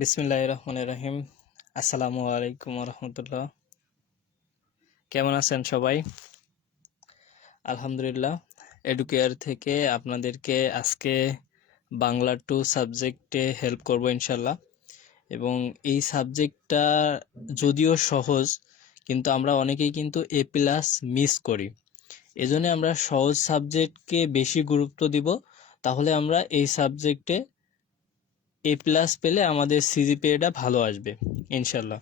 বিসমিল্লাহির রহমানির রহিম। আসসালামু আলাইকুম রহমতুল্লাহ। কেমন আছেন সবাই? আলহামদুলিল্লাহ। এডুকেয়ার থেকে আপনাদেরকে আজকে বাংলা 2 সাবজেক্টে হেল্প করব ইনশাল্লাহ। এবং এই সাবজেক্টটা যদিও সহজ, কিন্তু আমরা অনেকেই কিন্তু A+ মিস করি। এজন্য আমরা সহজ সাবজেক্টকে বেশি গুরুত্ব দিব, তাহলে আমরা এই সাবজেক্টে A+ পেলে আমাদের সিজিপিএটা ভালো আসবে ইনশাল্লাহ।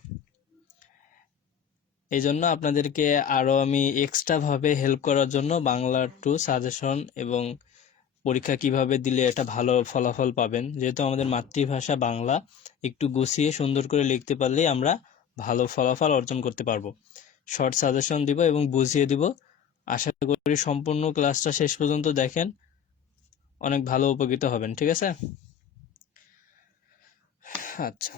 এই জন্য আপনাদেরকে আরও আমি এক্সট্রাভাবে হেল্প করার জন্য বাংলা 2 সাজেশন এবং পরীক্ষা কিভাবে দিলে এটা ভালো ফলাফল পাবেন, যেহেতু আমাদের মাতৃভাষা বাংলা, একটু গুছিয়ে সুন্দর করে লিখতে পারলেই আমরা ভালো ফলাফল অর্জন করতে পারবো। শর্ট সাজেশন দিব এবং বুঝিয়ে দিব। আশা করি সম্পূর্ণ ক্লাসটা শেষ পর্যন্ত দেখেন, অনেক ভালো উপকৃত হবেন। ঠিক আছে? আচ্ছা,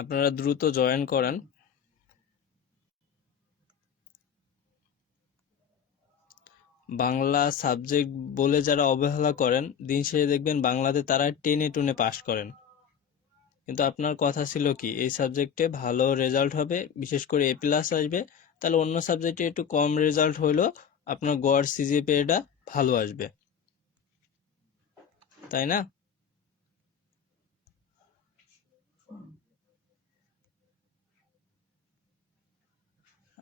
আপনারা দ্রুত জয়েন করেন। বাংলা সাবজেক্ট বলে যারা অবহেলা করেন, দিন শেষে দেখবেন বাংলাতে তারা টেনে টুনে পাস করেন। কিন্তু আপনার কথা ছিল কি, এই সাবজেক্টে ভালো রেজাল্ট হবে, বিশেষ করে A+ আসবে, তাহলে অন্য সাবজেক্টে একটু কম রেজাল্ট হলেও আপনার গড় সিজিপিএটা ভালো আসবে, তাই না?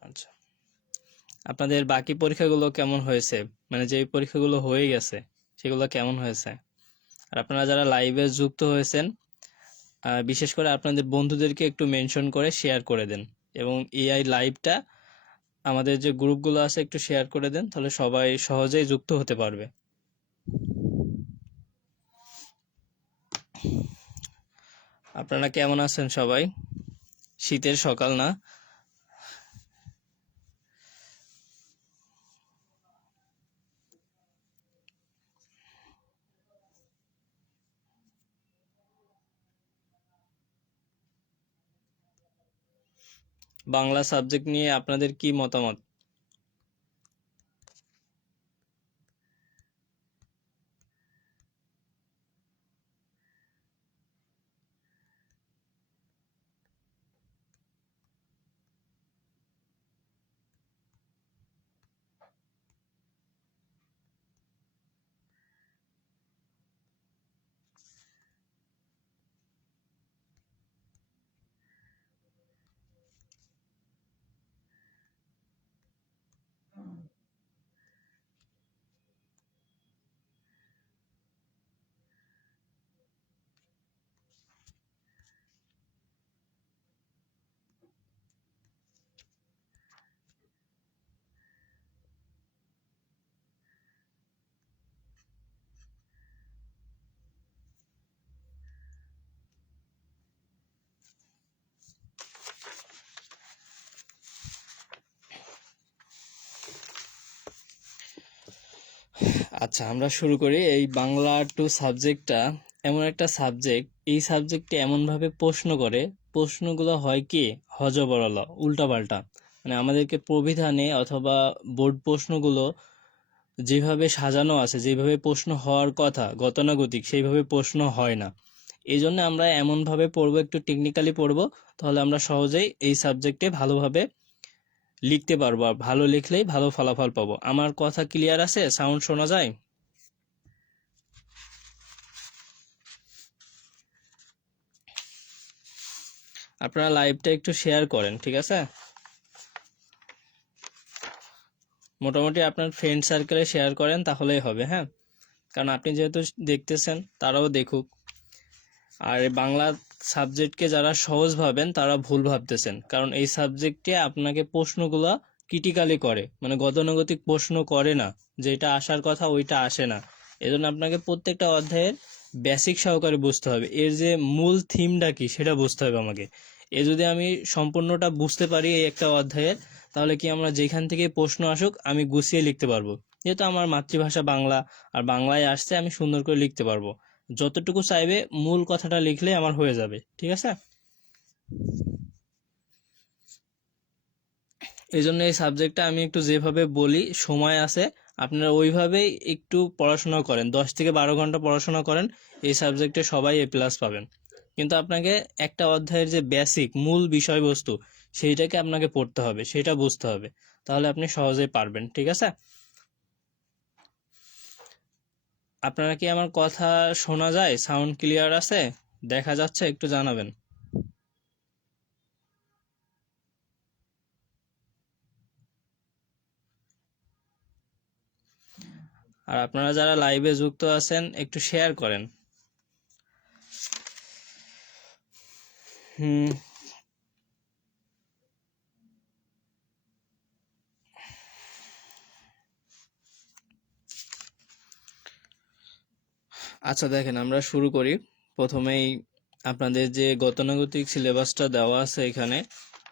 আচ্ছা, আপনাদের বাকি পরীক্ষাগুলো কেমন হয়েছে? মানে যে পরীক্ষাগুলো হয়ে গেছে সেগুলো কেমন হয়েছে? আর আপনারা যারা লাইভে যুক্ত হয়েছেন, বিশেষ করে আপনাদের বন্ধুদেরকে একটু মেনশন করে শেয়ার করে দেন, এবং এই লাইভটা আমাদের যে গ্রুপগুলো আছে একটু শেয়ার করে দেন, তাহলে সবাই সহজেই যুক্ত হতে পারবে। আপনারা কেমন আছেন সবাই? শীতের সকাল না? বাংলা সাবজেক্ট নিয়ে আপনাদের কি মতামত? আচ্ছা, আমরা শুরু করি। এই বাংলা 2 সাবজেক্টটা এমন একটা সাবজেক্ট, এই সাবজেক্টে এমনভাবে প্রশ্ন করে, প্রশ্নগুলো হয় কি হজবরল, উল্টাপাল্টা। মানে আমাদেরকে প্রবিধানে অথবা বোর্ড প্রশ্নগুলো যেভাবে সাজানো আছে, যেভাবে প্রশ্ন হওয়ার কথা গতানুগতিক, সেইভাবে প্রশ্ন হয় না। এই জন্য আমরা এমনভাবে পড়বো, একটু টেকনিক্যালি পড়বো, তাহলে আমরা সহজেই এই সাবজেক্টে ভালোভাবে লিখতে পারবো, আর ভালো লিখলেই ভালো ফলাফল পাবো। আমার কথা ক্লিয়ার আছে? সাউন্ড শোনা যায়? আপনারা লাইভটা একটু শেয়ার করেন, ঠিক আছে? মোটামুটি আপনার ফ্রেন্ড সার্কেলে শেয়ার করেন, তাহলেই হবে। হ্যাঁ, কারণ আপনি যেহেতু দেখতেছেন, তারাও দেখুক। আর এই বাংলা সাবজেক্টকে যারা সহজ ভাবেন তারা ভুল ভাবতেছেন, কারণ এই সাবজেক্টে আপনাকে প্রশ্নগুলো ক্রিটিক্যালি করে, মানে গতানুগতিক প্রশ্ন করে না, যেটা আসার কথা ওইটা আসে না। এজন্য আপনাকে প্রত্যেকটা অধ্যায়ের বেসিক সহকারে বুঝতে হবে, এর যে মূল থিমটা কি সেটা বুঝতে হবে আমাকে। এ যদি আমি সম্পূর্ণটা বুঝতে পারি এই একটা অধ্যায়ের, তাহলে কি আমরা যেখান থেকে প্রশ্ন আসুক আমি গুছিয়ে লিখতে পারবো, যেহেতু আমার মাতৃভাষা বাংলা, আর বাংলায় আসছে আমি সুন্দর করে লিখতে পারবো। যতটুকু চাইবে মূল কথাটা লিখলে আমার হয়ে যাবে, ঠিক আছে? এই জন্য এই সাবজেক্টটা আমি একটু যেভাবে বলি, সময় আছে আপনারা ওইভাবেই একটু পড়াশোনা করেন, 10 থেকে 12 ঘন্টা পড়াশোনা করেন, এই সাবজেক্টে সবাই A+ পাবেন। কিন্তু আপনাকে একটা অধ্যায়ের যে বেসিক মূল বিষয়বস্তু সেইটাকে আপনাকে পড়তে হবে, সেটা বুঝতে হবে, তাহলে আপনি সহজেই পারবেন। ঠিক আছে? আপনারা কি আমার কথা শোনা যায়? সাউন্ড ক্লিয়ার আছে? দেখা যাচ্ছে? একটু জানাবেন। আর আপনারা যারা লাইভে যুক্ত আছেন একটু শেয়ার করেন। হুম। আচ্ছা দেখেন, আমরা শুরু করি। প্রথমেই আপনাদের যে গতানুগতিক সিলেবাসটা দেওয়া আছে এখানে,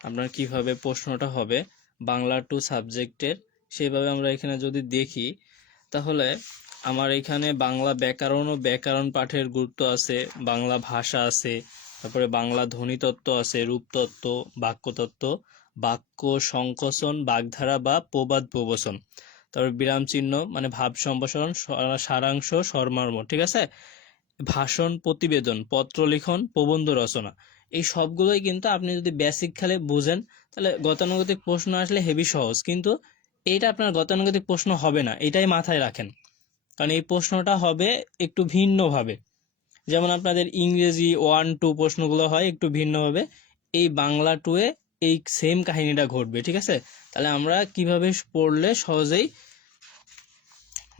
আপনার কিভাবে প্রশ্নটা হবে বাংলা 2 সাবজেক্টের, সেইভাবে আমরা এখানে যদি দেখি, তাহলে আমার এখানে বাংলা ব্যাকরণ ও ব্যাকরণ পাঠের গুরুত্ব আছে, বাংলা ভাষা আছে, তারপরে বাংলা ধ্বনিতত্ত্ব আছে, রূপতত্ত্ব, বাক্যতত্ত্ব, বাক্য সংকোচন, বাগধারা বা প্রবাদ প্রবচন, তারপর বিরাম চিহ্ন মানে ভাব সম্প্রসারণ, সারাংশ, সরমর্ম, ঠিক আছে, ভাষণ, প্রতিবেদন, পত্র লিখন, প্রবন্ধ রচনা, এই সবগুলোই কিন্তু আপনি যদি বেসিক খেলে বুঝেন, তাহলে গতানুগতিক প্রশ্ন আসলে হেভি সহজ। কিন্তু এইটা আপনার গতানুগতিক প্রশ্ন হবে না, এটাই মাথায় রাখেন, কারণ এই প্রশ্নটা হবে একটু ভিন্নভাবে। যেমন আপনাদের ইংরেজি 1-2 প্রশ্নগুলো হয় একটু ভিন্নভাবে, এই বাংলা 2-এ এই সেম কাহিনীটা ঘটবে। ঠিক আছে? তাহলে আমরা কিভাবে পড়লে সহজেই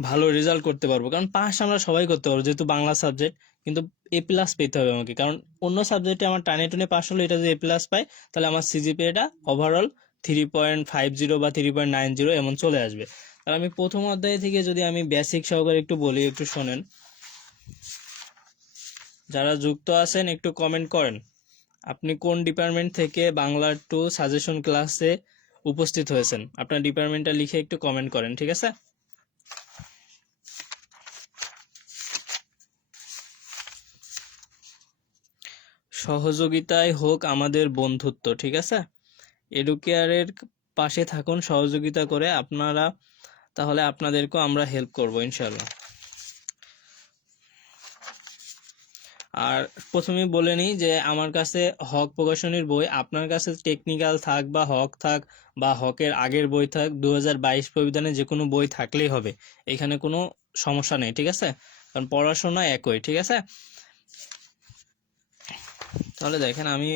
ভালো রেজাল্ট করতে পারবো, কারণ পাস আমরা সবাই করতে পারবো যেহেতু বাংলা সাবজেক্ট, কিন্তু A+ পেতে হবে আমাকে, কারণ অন্য সাবজেক্টে আমার টানে টুনে পাস হলো, এটা যদি A+ পাই তাহলে আমার সিজিপিএটা ওভারঅল 3.50 বা 3.90 এমন চলে আসবে। তাহলে আমি প্রথম অধ্যায় থেকে যদি আমি বেসিক সহকারে একটু বলি, একটু শোনেন। যারা যুক্ত আছেন একটু কমেন্ট করেন, আপনি কোন ডিপার্টমেন্ট থেকে বাংলা 2 সাজেশন ক্লাসে উপস্থিত হয়েছেন, আপনার ডিপার্টমেন্টটা লিখে একটু কমেন্ট করেন। ঠিক আছে? সহযোগিতায় হোক আমাদের বন্ধুত্ব। ঠিক আছে? এডুকেয়ারের পাশে থাকুন সহযোগিতা করে আপনারা, তাহলে আপনাদেরকেও আমরা হেল্প করব ইনশাল্লাহ। আর প্রথমে বলে নিই যে আমার কাছে হক প্রকাশনীর বই, আপনার কাছে টেকনিক্যাল থাক বা হক থাক বা হকের আগের বই থাক, 2022 প্রবিধানে যে কোনো বই থাকলেই হবে, এখানে কোনো সমস্যা নেই। ঠিক আছে? কারণ পড়াশোনা একই। ঠিক আছে? তাহলে দেখেন, আমি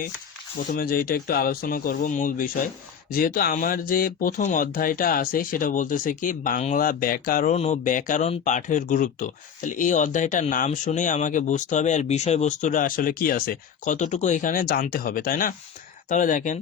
প্রথমে যেইটা একটু আলোচনা করব মূল বিষয়, যেহেতু আমার যে প্রথম অধ্যায়টা আছে সেটা বলতেছে কি বাংলা ব্যাকরণ ও ব্যাকরণ পাঠের গুরুত্ব, তাহলে এই অধ্যায়টার নাম শুনেই আমাকে বুঝতে হবে আর বিষয়বস্তুটা আসলে কি আছে, কতটুকু এখানে জানতে হবে, তাই না? তাহলে দেখেন,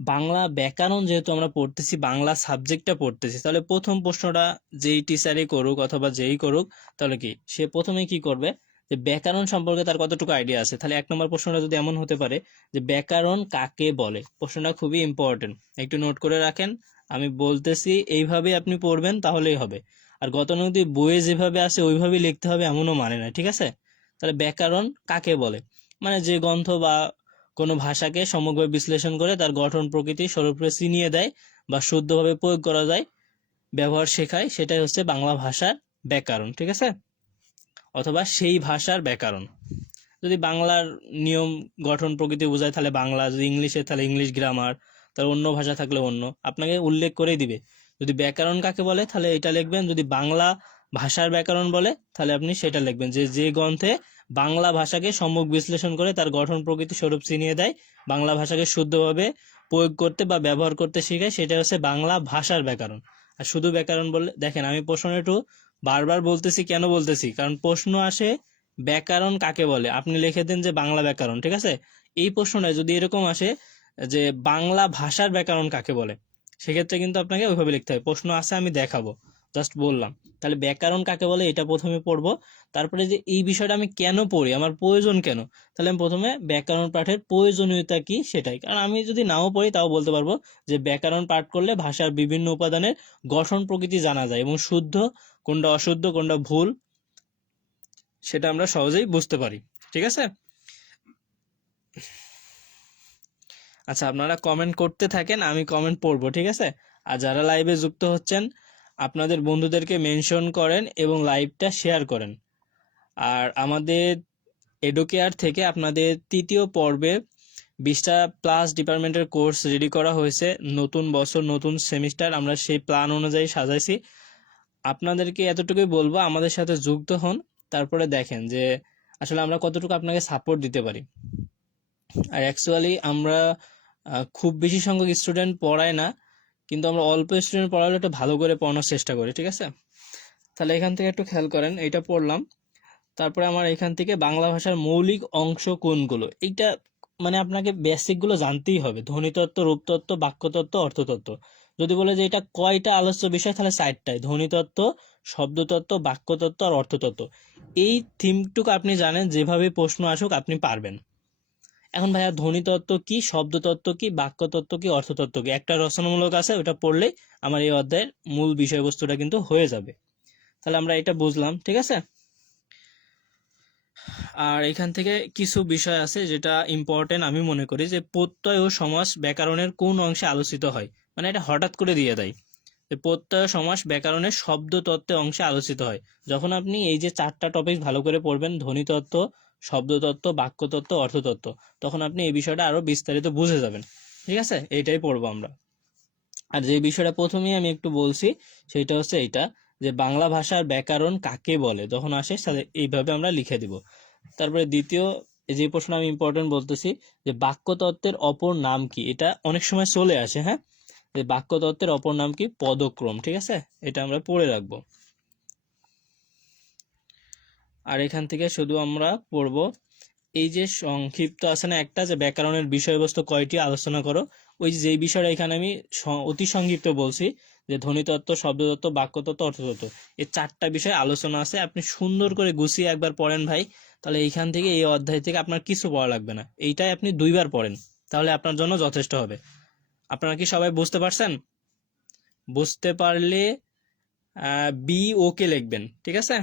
বাংলা ব্যাকরণ যেহেতু আমরা পড়তেছি, বাংলা সাবজেক্টটা পড়তেছি, তাহলে প্রথম প্রশ্নটা যেই টিচারই করুক অথবা যেই করুক, তাহলে কি সে প্রথমে কি করবে, যে ব্যাকরণ সম্পর্কে তার কতটুকু আইডিয়া আছে। তাহলে 1 নম্বর প্রশ্নটা যদি এমন হতে পারে যে ব্যাকরণ কাকে বলে, প্রশ্নটা খুবই ইম্পর্টেন্ট, একটু নোট করে রাখেন। আমি বলতেছি এইভাবে আপনি পড়বেন তাহলেই হবে, আর গতানুগতিক বইয়ে যেভাবে আছে ওইভাবেই লিখতে হবে এমনও মানে না। ঠিক আছে? তাহলে ব্যাকরণ কাকে বলে, মানে যে গ্রন্থ বা কোনো ভাষাকে সমগ্র বিশ্লেষণ করে তার গঠন, প্রকৃতি, স্বরূপে চিনিয়ে দেয় বা শুদ্ধভাবে প্রয়োগ করা যায়, ব্যবহার শেখায়, সেটাই হচ্ছে বাংলা ভাষার ব্যাকরণ। ঠিক আছে? অথবা সেই ভাষার ব্যাকরণ। যদি বাংলার নিয়ম, গঠন, প্রকৃতি বোঝায় তাহলে বাংলা, যদি ইংলিশে তাহলে ইংলিশ গ্রামার, তার অন্য ভাষা থাকলে অন্য, আপনাকে উল্লেখ করেই দিবে। যদি ব্যাকরণ কাকে বলে তাহলে এটা লিখবেন, যদি বাংলা ভাষার ব্যাকরণ বলে তাহলে আপনি সেটা লিখবেন, যে যে গ্রন্থে বাংলা ভাষাকে সম্যক বিশ্লেষণ করে তার গঠন, প্রকৃতি, স্বরূপ চিনিয়ে দেয়, বাংলা ভাষাকে শুদ্ধভাবে প্রয়োগ করতে বা ব্যবহার করতে শেখায়, সেটা হচ্ছে বাংলা ভাষার ব্যাকরণ। আর শুধু ব্যাকরণ বললে, দেখেন আমি প্রশ্ন একটু বারবার বলতেছি, কেন বলতেছি, কারণ প্রশ্ন আসে ব্যাকরণ কাকে বলে, আপনি লিখে দেন যে বাংলা ব্যাকরণ। ঠিক আছে? এই প্রশ্নটা যদি এরকম আসে যে বাংলা ভাষার ব্যাকরণ কাকে বলে, সেক্ষেত্রে কিন্তু আপনাকে ওইভাবে লিখতে হবে। প্রশ্ন আছে আমি দেখাবো, জাস্ট বললাম। তাহলে ব্যাকরণ কাকে বলে এটা প্রথমে পড়বো, তারপরে যে এই বিষয়টা আমি কেন পড়ি, আমার প্রয়োজন কেন, তাহলে আমি প্রথমে ব্যাকরণ পাঠের প্রয়োজনীয়তা কি সেটাই, কারণ আমি যদি নাও পড়ি তাও বলতে পারবো যে ব্যাকরণ পাঠ করলে ভাষার বিভিন্ন উপাদানের গঠন প্রকৃতি জানা যায় এবং শুদ্ধ কোনটা, অশুদ্ধ কোনটা, ভুল, সেটা আমরা সহজেই বুঝতে পারি। ঠিক আছে? আচ্ছা, আপনারা কমেন্ট করতে থাকেন, আমি কমেন্ট পড়বো, ঠিক আছে? আর যারা লাইভে যুক্ত হচ্ছেন আপনাদের বন্ধুদেরকে মেনশন করেন এবং লাইভটা শেয়ার করেন। আর আমাদের এডুকেয়ার থেকে আপনাদের তৃতীয় পর্বে 20টা প্লাস ডিপার্টমেন্টের কোর্স রেডি করা হয়েছে। নতুন বছর নতুন সেমিস্টার, আমরা সেই প্ল্যান অনুযায়ী সাজাইছি। আপনাদেরকে এতটুকুই বলবো, আমাদের সাথে যুক্ত হন, তারপরে দেখেন যে আসলে আমরা কতটুকু আপনাকে সাপোর্ট দিতে পারি। আর অ্যাকচুয়ালি আমরা খুব বেশি সংখ্যক স্টুডেন্ট পড়াই না, কিন্তু আমরা অল্প স্টুডেন্ট পড়ালে একটু ভালো করে পড়ানোর চেষ্টা করি, ঠিক আছে? তাহলে এখান থেকে একটু খেয়াল করেন, এইটা পড়লাম। তারপরে আমার এখান থেকে বাংলা ভাষার মৌলিক অংশ কোনগুলো, এইটা মানে আপনাকে বেসিকগুলো জানতেই হবে। ধ্বনিতত্ত্ব, রূপতত্ত্ব, বাক্যতত্ত্ব, অর্থতত্ত্ব। যদি বলে যে এটা কয়টা আলোচ্য বিষয়, তাহলে 4টায়: ধ্বনিতত্ত্ব, শব্দতত্ত্ব, বাক্যতত্ত্ব আর অর্থতত্ত্ব। এই থিমটুকু আপনি জানেন, যেভাবে প্রশ্ন আসুক আপনি পারবেন। এখন ভাইয়া ধ্বনিতত্ত্ব কি, শব্দতত্ত্ব কি, বাক্যতত্ত্ব কি, অর্থতত্ত্ব কি, একটা রচনামূলক আছে, ওটা পড়লেই আমার এই অধ্যায়ের মূল বিষয়বস্তুটা কিন্তু হয়ে যাবে। তাহলে আমরা এটা বুঝলাম, ঠিক আছে? আর এখান থেকে কিছু বিষয় আছে যেটা ইম্পর্টেন্ট আমি মনে করি, যে প্রত্যয় ও সমাস ব্যাকরণের কোন অংশে আলোচিত হয়। মানে এটা হঠাৎ করে দিয়ে দেয় যে প্রত্যয় সমাস ব্যাকরণের শব্দতত্ত্বের অংশে আলোচিত হয়। যখন আপনি এই যে 4টা টপিক ভালো করে পড়বেন, ধ্বনিতত্ত্ব, শব্দতত্ত্ব, বাক্যতত্ত্ব, অর্থতত্ত্ব, তখন আপনি এই বিষয়টা আরো বিস্তারিত বুঝে যাবেন, ঠিক আছে? এইটাই পড়বো আমরা। আর যে বিষয়টা প্রথমেই আমি একটু বলছি, সেটা হচ্ছে এইটা, যে বাংলা ভাষার ব্যাকরণ কাকে বলে, যখন আসে এইভাবে আমরা লিখে দিব। তারপরে দ্বিতীয় যে প্রশ্ন আমি ইম্পর্টেন্ট বলতেছি, যে বাক্যতত্ত্বের অপর নাম কি, এটা অনেক সময় চলে আসে, হ্যাঁ? যে বাক্যতত্ত্বের অপর নাম কি, পদক্রম, ঠিক আছে? এটা আমরা পড়ে রাখবো। আর এখান থেকে শুধু আমরা পড়বো এই যে সংক্ষিপ্ত আছে না একটা, যে ব্যাকরণের বিষয়বস্তু কয়টি আলোচনা করো, ওই যেই বিষয়টা এখানে আমি অতি সংক্ষিপ্ত বলছি, যে ধ্বনিতত্ত্ব, শব্দতত্ত্ব, বাক্যতত্ত্ব, অর্থতত্ত্ব, এই 4টা বিষয় আলোচনা আছে। আপনি সুন্দর করে গুছিয়ে একবার পড়েন ভাই, তাহলে এইখান থেকে এই অধ্যায় থেকে আপনার কিছু পড়া লাগবে না। এইটাই আপনি 2বার পড়েন, তাহলে আপনার জন্য যথেষ্ট হবে। আপনারা কি সবাই বুঝতে পারছেন? বুঝতে পারলে বি ওকে লিখবেন, ঠিক আছে?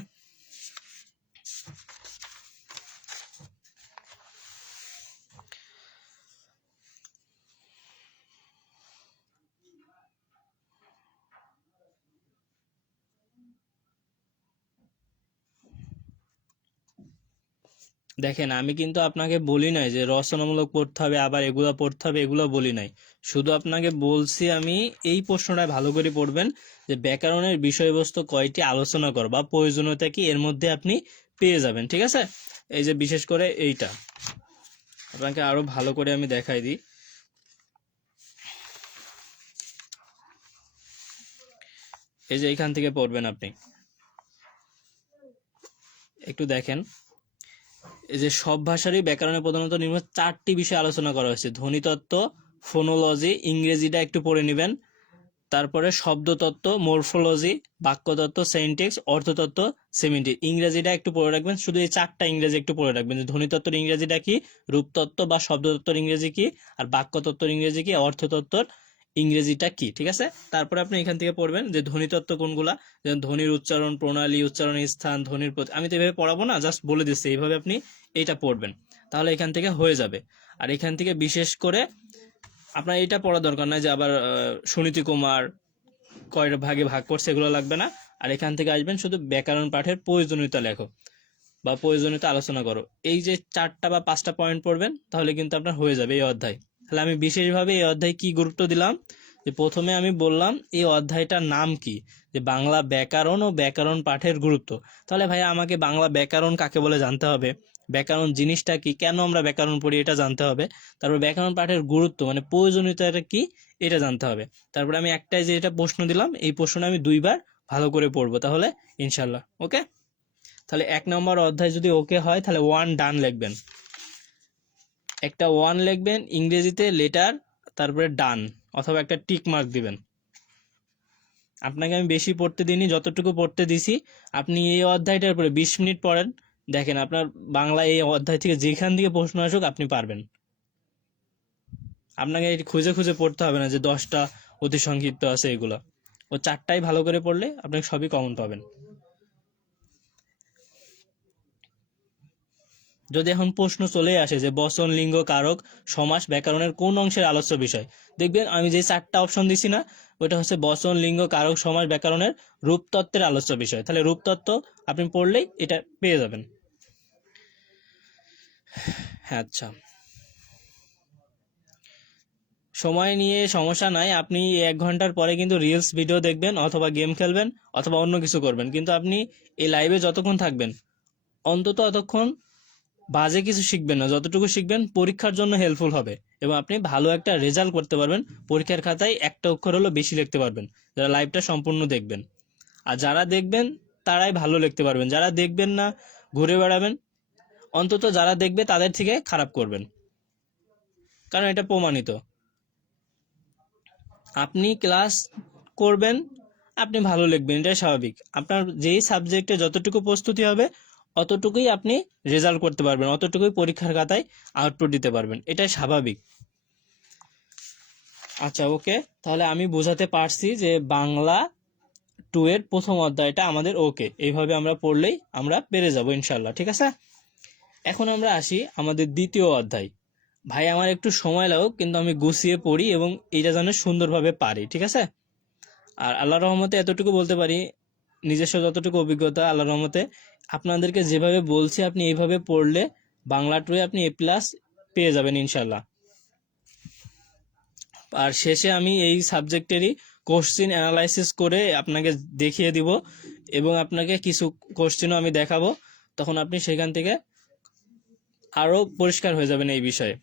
দেখেন, আমি কিন্তু আপনাকে বলি নাই যে রচনামূলক পড়তে হবে আবার এগুলো পড়তে হবে, এগুলো বলি নাই। শুধু আপনাকে বলছি আমি এই প্রশ্নটা ভালো করে পড়বেন, যে ব্যাকরণের বিষয়বস্তু কয়টি আলোচনা কর বা প্রয়োজনীয়তা কি, এর মধ্যে আপনি পেয়ে যাবেন, ঠিক আছে? এই যে বিশেষ করে এইটা আপনাকে আরো ভালো করে আমি দেখাই দিই। এই যে এইখান থেকে পড়বেন আপনি, একটু দেখেন। এই যে সব ভাষারই ব্যাকরণে প্রধানত নিম্ন 4টি বিষয় আলোচনা করা হয়েছে: ধ্বনিতত্ত্ব, ফোনোলজি, ইংরেজিটা একটু পড়ে নেবেন, তারপরে শব্দতত্ত্ব, মরফোলজি, বাক্যতত্ত্ব, সেন্টেক্স, অর্থতত্ত্ব, সেমিটিক। ইংরেজিটা একটু পড়ে রাখবেন, শুধু এই 4টা ইংরেজি একটু পড়ে রাখবেন, যে ধ্বনিতত্ত্বর ইংরেজিটা কি, রূপতত্ত্ব বা শব্দতত্ত্বর ইংরেজি কি, আর বাক্যতত্ত্বর ইংরেজি কি, অর্থতত্ত্বর ইংরেজিটা কি, ঠিক আছে? তারপরে আপনি এখান থেকে পড়বেন যে ধ্বনিতত্ত্ব কোনগুলা, যেমন ধ্বনির উচ্চারণ প্রণালী, উচ্চারণের স্থান, ধ্বনির প্রতি। আমি তো এভাবে পড়াবো না, জাস্ট বলে দিচ্ছি, এইভাবে আপনি এইটা পড়বেন, তাহলে এখান থেকে হয়ে যাবে। আর এখান থেকে বিশেষ করে আপনার এটা পড়া দরকার নাই যে আবার সুনীতি কুমার কয়টা ভাগে ভাগ করছে, এগুলো লাগবে না। আর এখান থেকে আসবেন শুধু ব্যাকরণ পাঠের প্রয়োজনীয়তা লেখো বা প্রয়োজনীয়তা আলোচনা করো, এই যে 4টা বা 5টা পয়েন্ট পড়বেন, তাহলে কিন্তু আপনার হয়ে যাবে এই অধ্যায়। তাহলে আমি বিশেষভাবে এই অধ্যায় কি গুরুত্ব দিলাম, যে প্রথমে আমি বললাম এই অধ্যায়টার নাম কি, যে বাংলা ব্যাকরণ ও ব্যাকরণ পাঠের গুরুত্ব। তাহলে ভাই আমাকে বাংলা ব্যাকরণ কাকে বলে জানতে হবে, ব্যাকরণ জিনিসটা কি, কেন আমরা ব্যাকরণ পড়ি এটা জানতে হবে। তারপর ব্যাকরণ পাঠের গুরুত্ব মানে প্রয়োজনীয়তাটা কি, এটা জানতে হবে। তারপরে আমি একটাই যে এটা প্রশ্ন দিলাম, এই প্রশ্নটা আমি 2বার ভালো করে পড়বো, তাহলে ইনশাল্লাহ ওকে। তাহলে 1 নম্বর অধ্যায় যদি ওকে হয়, তাহলে 1 ডান লিখবেন, একটা 1 লিখবেন ইংরেজিতে লেটার, তারপরে ডান, অথবা একটা টিক মার্ক দিবেন। আপনাকে আমি বেশি পড়তে দিইনি, যতটুকু পড়তে দিছি আপনি এই অধ্যায়টার উপরে 20 মিনিট পড়েন, দেখেন আপনার বাংলা এই অধ্যায় থেকে যেখান থেকে প্রশ্ন আসুক আপনি পারবেন। আপনাকে খুঁজে খুঁজে পড়তে হবে না যে 10টা অতি সংক্ষিপ্ত আছে এগুলো, ও 4টাই ভালো করে পড়লে আপনি সবই কমন পাবেন। যদি এখন প্রশ্ন চলে আসে যে বচন, লিঙ্গ, কারক, সমাস, ব্যাকরণের কোন অংশের আলোচ্য বিষয়, দেখবেন আমি যে 4টা অপশন দিছি না, ওইটা হচ্ছে বচন, লিঙ্গ, কারক, সমাস, ব্যাকরণের রূপতত্ত্বের আলোচ্য বিষয়। তাহলে রূপতত্ত্ব আপনি পড়লেই এটা পেয়ে যাবেন। হ্যাঁ, আচ্ছা, সময় নিয়ে সমস্যা নাই, আপনি 1 ঘন্টার পরে কিন্তু রিলস ভিডিও দেখবেন অথবা গেম খেলবেন অথবা অন্য কিছু করবেন, কিন্তু আপনি এই লাইভে যতক্ষণ থাকবেন অন্তত ততক্ষণ বাজে কিছু শিখবেন না। যতটুকু শিখবেন পরীক্ষার জন্য হেল্পফুল হবে এবং আপনি ভালো একটা রেজাল্ট করতে পারবেন। পরীক্ষার খাতায় একটা অক্ষর হলো বেশি লিখতে পারবেন যারা লাইভটা সম্পূর্ণ দেখবেন। আর যারা দেখবেন তারাই ভালো লিখতে পারবেন, যারা দেখবেন না ঘুরে বেড়াবেন, অন্তত যারা দেখবে তাদের থেকে খারাপ করবেন, কারণ এটা প্রমাণিত। আপনি ক্লাস করবেন, আপনি ভালো লিখবেন, এটাই স্বাভাবিক। আপনার যেই সাবজেক্টে যতটুকু প্রস্তুতি হবে অতটুকুই আপনি রেজাল্ট করতে পারবেন, অতটুকুই পরীক্ষার খাতায় আউটপুট দিতে পারবেন, এটাই স্বাভাবিক। আচ্ছা, ওকে, তাহলে আমি বোঝাতে পারছি যে বাংলা 2 এর প্রথম অধ্যায়টা আমাদের ওকে, এইভাবে আমরা পড়লেই আমরা পেরে যাব ইনশাল্লাহ। ঠিক আছে, এখন আমরা আসি আমাদের দ্বিতীয় অধ্যায়। ভাই আমার একটু সময় লাগুক, কিন্তু আমি গুছিয়ে পড়ি এবং এটা যেন সুন্দরভাবে পারি। ঠিক আছে, আর আল্লাহর রহমতে এতটুকু বলতে পারি, নিজস্ব যতটুকু অভিজ্ঞতা, আল্লাহর রহমতে আপনাদেরকে যেভাবে বলছি আপনি এইভাবে পড়লে বাংলা 2 আপনি A+ পেয়ে যাবেন ইনশাল্লাহ। আর শেষে আমি এই সাবজেক্টেরই কোশ্চিন অ্যানালাইসিস করে আপনাকে দেখিয়ে দিব এবং আপনাকে কিছু কোশ্চিনও আমি দেখাবো, তখন আপনি সেখান থেকে আরও পরিষ্কার হয়ে যাবেন এই বিষয়ে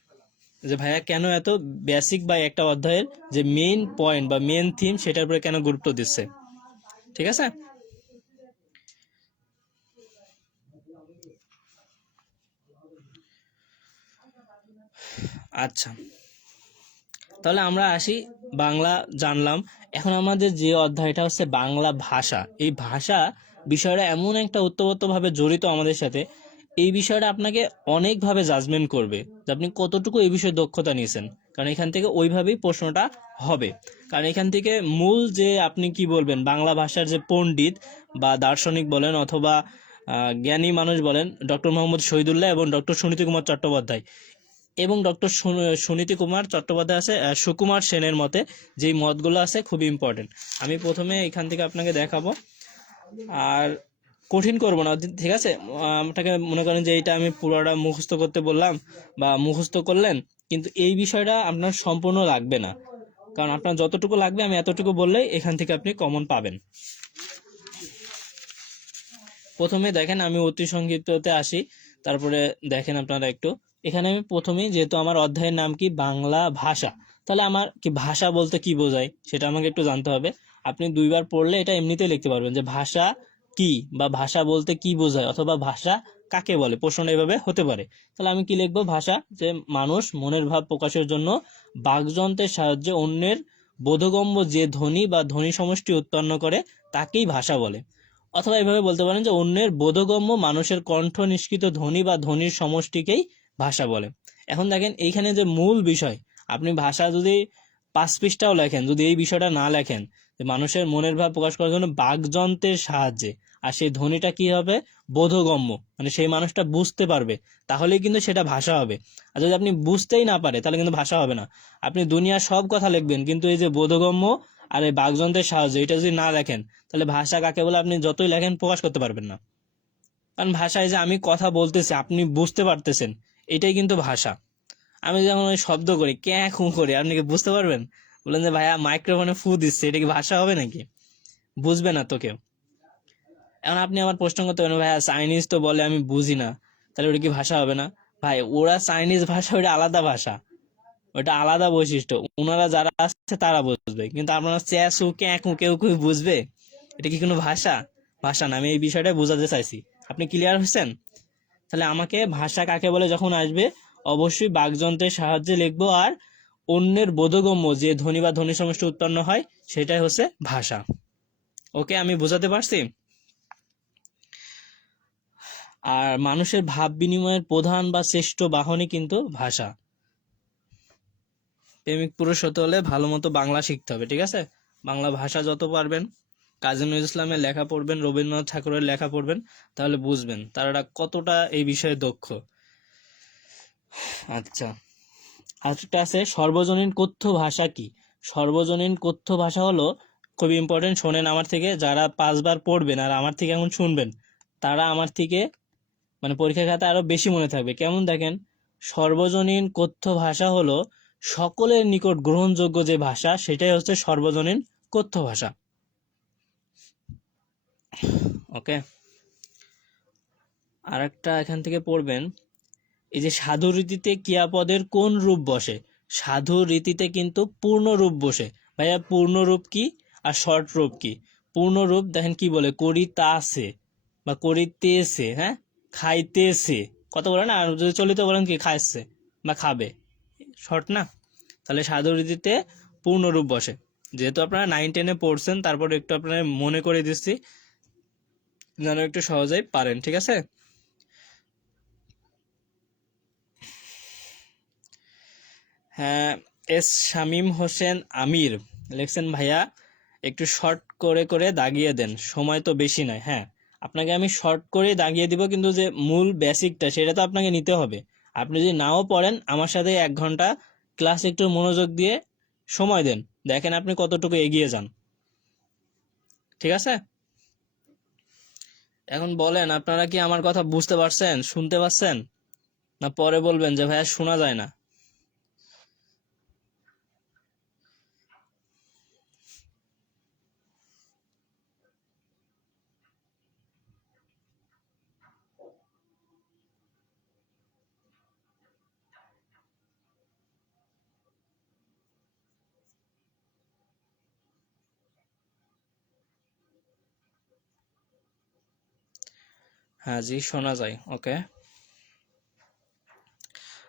যে ভাইয়া কেন এত বেসিক বা একটা অধ্যায়ের যে মেইন পয়েন্ট বা মেইন থিম সেটার উপরে কেন গুরুত্ব দিচ্ছে। ঠিক আছে, আচ্ছা, তাহলে আমরা আসি, বাংলা জানলাম। এখন আমাদের যে অধ্যায়টা হচ্ছে বাংলা ভাষা, এই ভাষা বিষয়টা এমন একটা ওতপ্রোতভাবে জড়িত আমাদের সাথে, এই বিষয়টা আপনাকে অনেকভাবে জাজমেন্ট করবে যে আপনি কতটুকু এই বিষয়ে দক্ষতা নিয়েছেন, কারণ এখান থেকে ওইভাবেই প্রশ্নটা হবে। কারণ এখান থেকে মূল যে আপনি কি বলবেন, বাংলা ভাষার যে পণ্ডিত বা দার্শনিক বলেন অথবা জ্ঞানী মানুষ বলেন, ডক্টর মোহাম্মদ শহীদুল্লাহ এবং ডক্টর সুনীতি কুমার চট্টোপাধ্যায় এবং ডক্টর সুনীতি কুমার চট্টোপাধ্যায় আছে সুকুমার সেনের মতে যেই মতগুলো আছে খুবই ইম্পর্টেন্ট। আমি প্রথমে এখান থেকে আপনাকে দেখাবো, আর কঠিন করব না, ঠিক আছে। আপনাকে মনে করেন যে এইটা আমি পুরোটা মুখস্থ করতে বললাম বা মুখস্থ করলেন, কিন্তু এই বিষয়টা আপনার সম্পূর্ণ লাগবে না, কারণ আপনার যতটুকু লাগবে আমি এতটুকু বললেই এখান থেকে আপনি কমন পাবেন। প্রথমে দেখেন আমি অতি সংক্ষিপ্ততে আসি, তারপরে দেখেন আপনারা একটু। এখানে আমি প্রথমেই, যেহেতু আমার অধ্যায়ের নাম কি বাংলা ভাষা, তাহলে আমার কি ভাষা বলতে কি বোঝায় সেটা আমাকে একটু জানতে হবে। আপনি 2বার পড়লে এটা এমনিতেই লিখতে পারবেন যে ভাষা কি বা ভাষা বলতে কি বোঝায় অথবা ভাষা কাকে বলে, প্রশ্নটা এভাবে হতে পারে। তাহলে আমি কি লিখবো, ভাষা যে মানুষ মনের ভাব প্রকাশের জন্য বাকযন্ত্রের সাহায্যে অন্যের বোধগম্য যে ধ্বনি বা ধ্বনি সমষ্টি উৎপন্ন করে তাকেই ভাষা বলে। অথবা এভাবে বলতে পারেন যে অন্যের বোধগম্য মানুষের কণ্ঠ নিষ্কৃত ধ্বনি বা ধ্বনির সমষ্টিকেই ভাষা বলে। এখন দেখেন এইখানে যে মূল বিষয়, আপনি ভাষা যদি 5 পৃষ্ঠাও লেখেন, যদি এই বিষয়টা না লেখেন যে মানুষের মনের ভাব প্রকাশ করার জন্য বাকযন্ত্রের সাহায্যে, আর সেই ধ্বনিটা কি হবে, বোধগম্য, মানে সেই মানুষটা বুঝতে পারবে, তাহলেই কিন্তু সেটা ভাষা হবে। আর যদি আপনি বুঝতেই না পারে তাহলে কিন্তু ভাষা হবে না। আপনি দুনিয়ার সব কথা লিখবেন, কিন্তু এই যে বোধগম্য আর এই বাকযন্ত্রের সাহায্যে এটা যদি না লেখেন, তাহলে ভাষা কাকে বলে আপনি যতই লেখেন প্রকাশ করতে পারবেন না। কারণ ভাষায় যে আমি কথা বলতেছি আপনি বুঝতে পারতেছেন, এটাই কিন্তু ভাষা। আমি যখন ওই শব্দ করি ক্যাঁ খু করি, আপনি কি বুঝতে পারবেন? বললেন যে ভাইয়া মাইক্রোফোনে ফু দিচ্ছে, এটা কি ভাষা হবে নাকি? বুঝবে না তো কেউ। এখন আপনি আমার প্রশ্ন করতে পারেন, ভাইয়া চাইনিজ তো বলে আমি বুঝি না, তাহলে ওটা কি ভাষা হবে না? ভাই ওরা চাইনিজ ভাষা, ওটা আলাদা ভাষা, ওটা আলাদা বৈশিষ্ট্য, ওনারা যারা আছে তারা বুঝবে, কিন্তু আপনারা চ্যাসু ক্যাঁকু কেউ কেউ বুঝবে? এটা কি কোনো ভাষা? ভাষা না। আমি এই বিষয়টা বোঝাতে চাইছি, আপনি ক্লিয়ার হয়েছেন? তাহলে আমাকে ভাষা কাকে বলে যখন আসবে, অবশ্যই বাকযন্ত্রের সাহায্যে লিখবো, আর অন্যের বোধগম্য যে ধ্বনি বা ধ্বনি সমষ্টি উৎপন্ন হয় সেটাই হচ্ছে ভাষা। ওকে, আমি বোঝাতে পারছি? আর মানুষের ভাব বিনিময়ের প্রধান বা শ্রেষ্ঠ বাহনই কিন্তু ভাষা। প্রেমিক পুরুষ হতে হলে ভালো মতো বাংলা শিখতে হবে, ঠিক আছে। বাংলা ভাষা যত পারবেন, কাজী নজরুল ইসলামের লেখা পড়বেন, রবীন্দ্রনাথ ঠাকুরের লেখা পড়বেন, তাহলে বুঝবেন তারা কতটা এই বিষয়ে দক্ষ। আচ্ছা, আরেকটা আছে সর্বজনীন কথ্য ভাষা কি? সর্বজনীন কথ্য ভাষা হলো, খুবই ইম্পর্টেন্ট, শোনেন আমার থেকে, যারা 5বার পড়বেন আর আমার থেকে এখন শুনবেন, তারা আমার থেকে মানে পরীক্ষার খাতায় আরো বেশি মনে থাকবে। কেমন দেখেন, সর্বজনীন কথ্য ভাষা হলো সকলের নিকট গ্রহণযোগ্য যে ভাষা, সেটাই হচ্ছে সর্বজনীন কথ্য ভাষা। ওকে, আর একটা এখান থেকে পড়বেন, এই যে সাধু রীতিতে ক্রিয়াপদের কোন রূপ বসে? সাধু রীতিতে কিন্তু পূর্ণ রূপ বসে। ভাইয়া পূর্ণ রূপ কি আর শর্ট রূপ কি? পূর্ণ রূপ দেখেন কি বলে, করিতাছে বা করিতেছে, হ্যাঁ, খাইতেছে, কত বলে না। আর যদি চলিত বলেন কি, খাইছে বা খাবে, শর্ট না। তাহলে সাধু রীতিতে পূর্ণ রূপ বসে। যেহেতু আপনারা 9-10-এ পড়ছেন, তারপর একটু আপনারা মনে করে দিচ্ছি যেন একটু সহজেই পারেন, ঠিক আছে? হ্যাঁ, এস শামীম হোসেন আমির লিখছেন, ভাইয়া একটু শর্ট করে করে দাগিয়ে দেন, সময় তো বেশি নয়। হ্যাঁ, আপনাকে আমি শর্ট করে দাগিয়ে দিব, কিন্তু যে মূল বেসিকটা সেটা তো আপনাকে নিতে হবে। আপনি যদি নাও পড়েন, আমার সাথে 1 ঘন্টা ক্লাস একটু মনোযোগ দিয়ে সময় দেন, দেখেন আপনি কতটুকু এগিয়ে যান, ঠিক আছে? এখন বলেন, আপনারা কি আমার কথা বুঝতে পারছেন, শুনতে পাচ্ছেন, না পরে বলবেন যে ভাইয়া শোনা যায় না? হ্যাঁ জি, শোনা যায়। ওকে,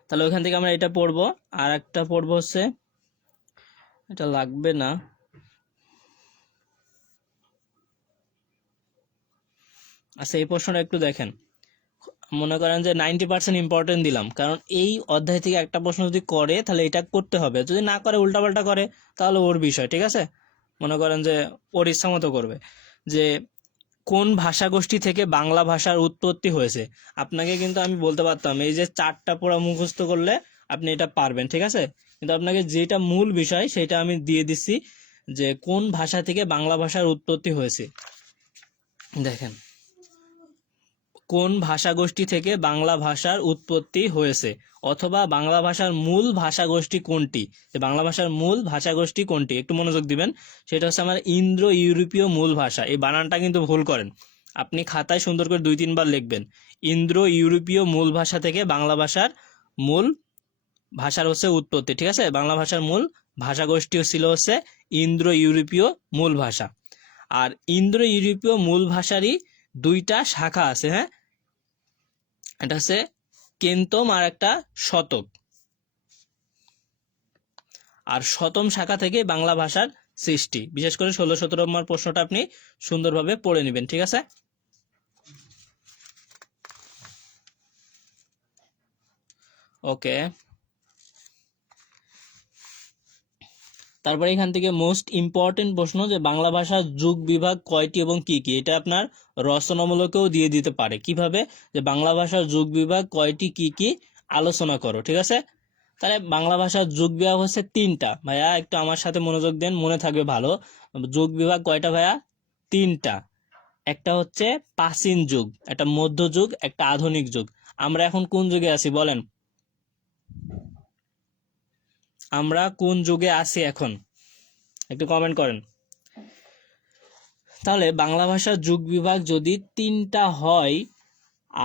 তাহলে ওইখান থেকে আমরা এটা পড়বো। আর একটা পড়বো হচ্ছে, এটা লাগবে না। আচ্ছা, এই প্রশ্নটা একটু দেখেন। মনে করেন যে 90% ইম্পর্টেন্ট দিলাম, কারণ এই অধ্যায় থেকে একটা প্রশ্ন যদি করে তাহলে এটা করতে হবে, যদি না করে উল্টাপাল্টা করে তাহলে ওর বিষয়, ঠিক আছে? মনে করেন যে ওর ইচ্ছা মতো করবে। যে কোন ভাষাগোষ্ঠী থেকে বাংলা ভাষার উৎপত্তি হয়েছে? আপনাকে কিন্তু আমি বলতে পারতাম এই যে 4টা পড়া মুখস্থ করলে আপনি এটা পারবেন, ঠিক আছে? কিন্তু আপনাকে যেটা মূল বিষয় সেটা আমি দিয়ে দিচ্ছি, যে কোন ভাষা থেকে বাংলা ভাষার উৎপত্তি হয়েছে। দেখেন, কোন ভাষাগোষ্ঠী থেকে বাংলা ভাষার উৎপত্তি হয়েছে, অথবা বাংলা ভাষার মূল ভাষাগোষ্ঠী কোনটি? যে বাংলা ভাষার মূল ভাষাগোষ্ঠী কোনটি, একটু মনোযোগ দিবেন। সেটা হচ্ছে আমার ইন্দ্রো ইউরোপীয় মূল ভাষা। এই বানানটা কিন্তু ভুল করেন, আপনি খাতায় সুন্দর করে 2-3 বার লিখবেন। ইন্দ্রো ইউরোপীয় মূল ভাষা থেকে বাংলা ভাষার মূল ভাষার হচ্ছে উৎপত্তি, ঠিক আছে? বাংলা ভাষার মূল ভাষাগোষ্ঠী ছিল হচ্ছে ইন্দ্রো ইউরোপীয় মূল ভাষা। আর ইন্দ্রো ইউরোপীয় মূল ভাষারই 2টা শাখা আছে, হ্যাঁ, এটা হচ্ছে কেন্তম আর একটা শতক। আর শতম শাখা থেকে বাংলা ভাষার সৃষ্টি। বিশেষ করে 16-17 নম্বর প্রশ্নটা আপনি সুন্দরভাবে পড়ে নেবেন, ঠিক আছে? ওকে, তারপরে এখান থেকে মোস্ট ইম্পর্টেন্ট প্রশ্ন, যে বাংলা ভাষার যুগ বিভাগ কয়টি এবং কি কি? এটা আপনার রচনামূলকেও দিয়ে দিতে পারে। কিভাবে? যে বাংলা ভাষার যুগ বিভাগ কয়টি, কি কি, আলোচনা করো, ঠিক আছে? তাহলে বাংলা ভাষার যুগ বিভাগ হচ্ছে 3টা। ভাইয়া একটু আমার সাথে মনোযোগ দেন, মনে থাকবে ভালো। যুগ বিভাগ কয়টা ভাইয়া? 3টা। একটা হচ্ছে প্রাচীন যুগ, একটা মধ্যযুগ, একটা আধুনিক যুগ। আমরা এখন কোন যুগে আছি বলেন? আমরা কোন যুগে আছি এখন? একটু কমেন্ট করেন। তাহলে বাংলা ভাষার যুগ বিভাগ যদি 3টা হয়,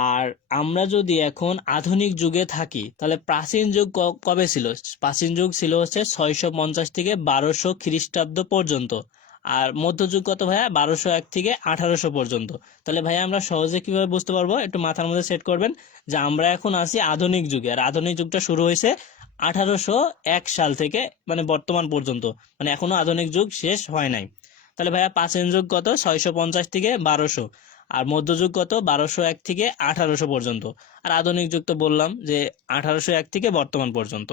আর আমরা যদি এখন আধুনিক যুগে থাকি, তাহলে প্রাচীন যুগ কবে ছিল? প্রাচীন যুগ ছিল হচ্ছে 650 থেকে 1200 খ্রিস্টাব্দ পর্যন্ত। আর মধ্যযুগ কত ভাইয়া? 1201 থেকে 1800 পর্যন্ত। তাহলে ভাইয়া আমরা সহজে কিভাবে বুঝতে পারবো, একটু মাথার মধ্যে সেট করবেন, যে আমরা এখন আছি আধুনিক যুগে, আর আধুনিক যুগটা শুরু হয়েছে 1801 সাল থেকে, মানে বর্তমান পর্যন্ত, মানে এখনো আধুনিক যুগ শেষ হয় নাই। তাহলে ভাইয়া প্রাচীন যুগ কত? 650 থেকে 1200। আর মধ্যযুগ কত? 1201 থেকে 1800 পর্যন্ত। আর আধুনিক যুগ তো বললাম যে 1801 থেকে বর্তমান পর্যন্ত।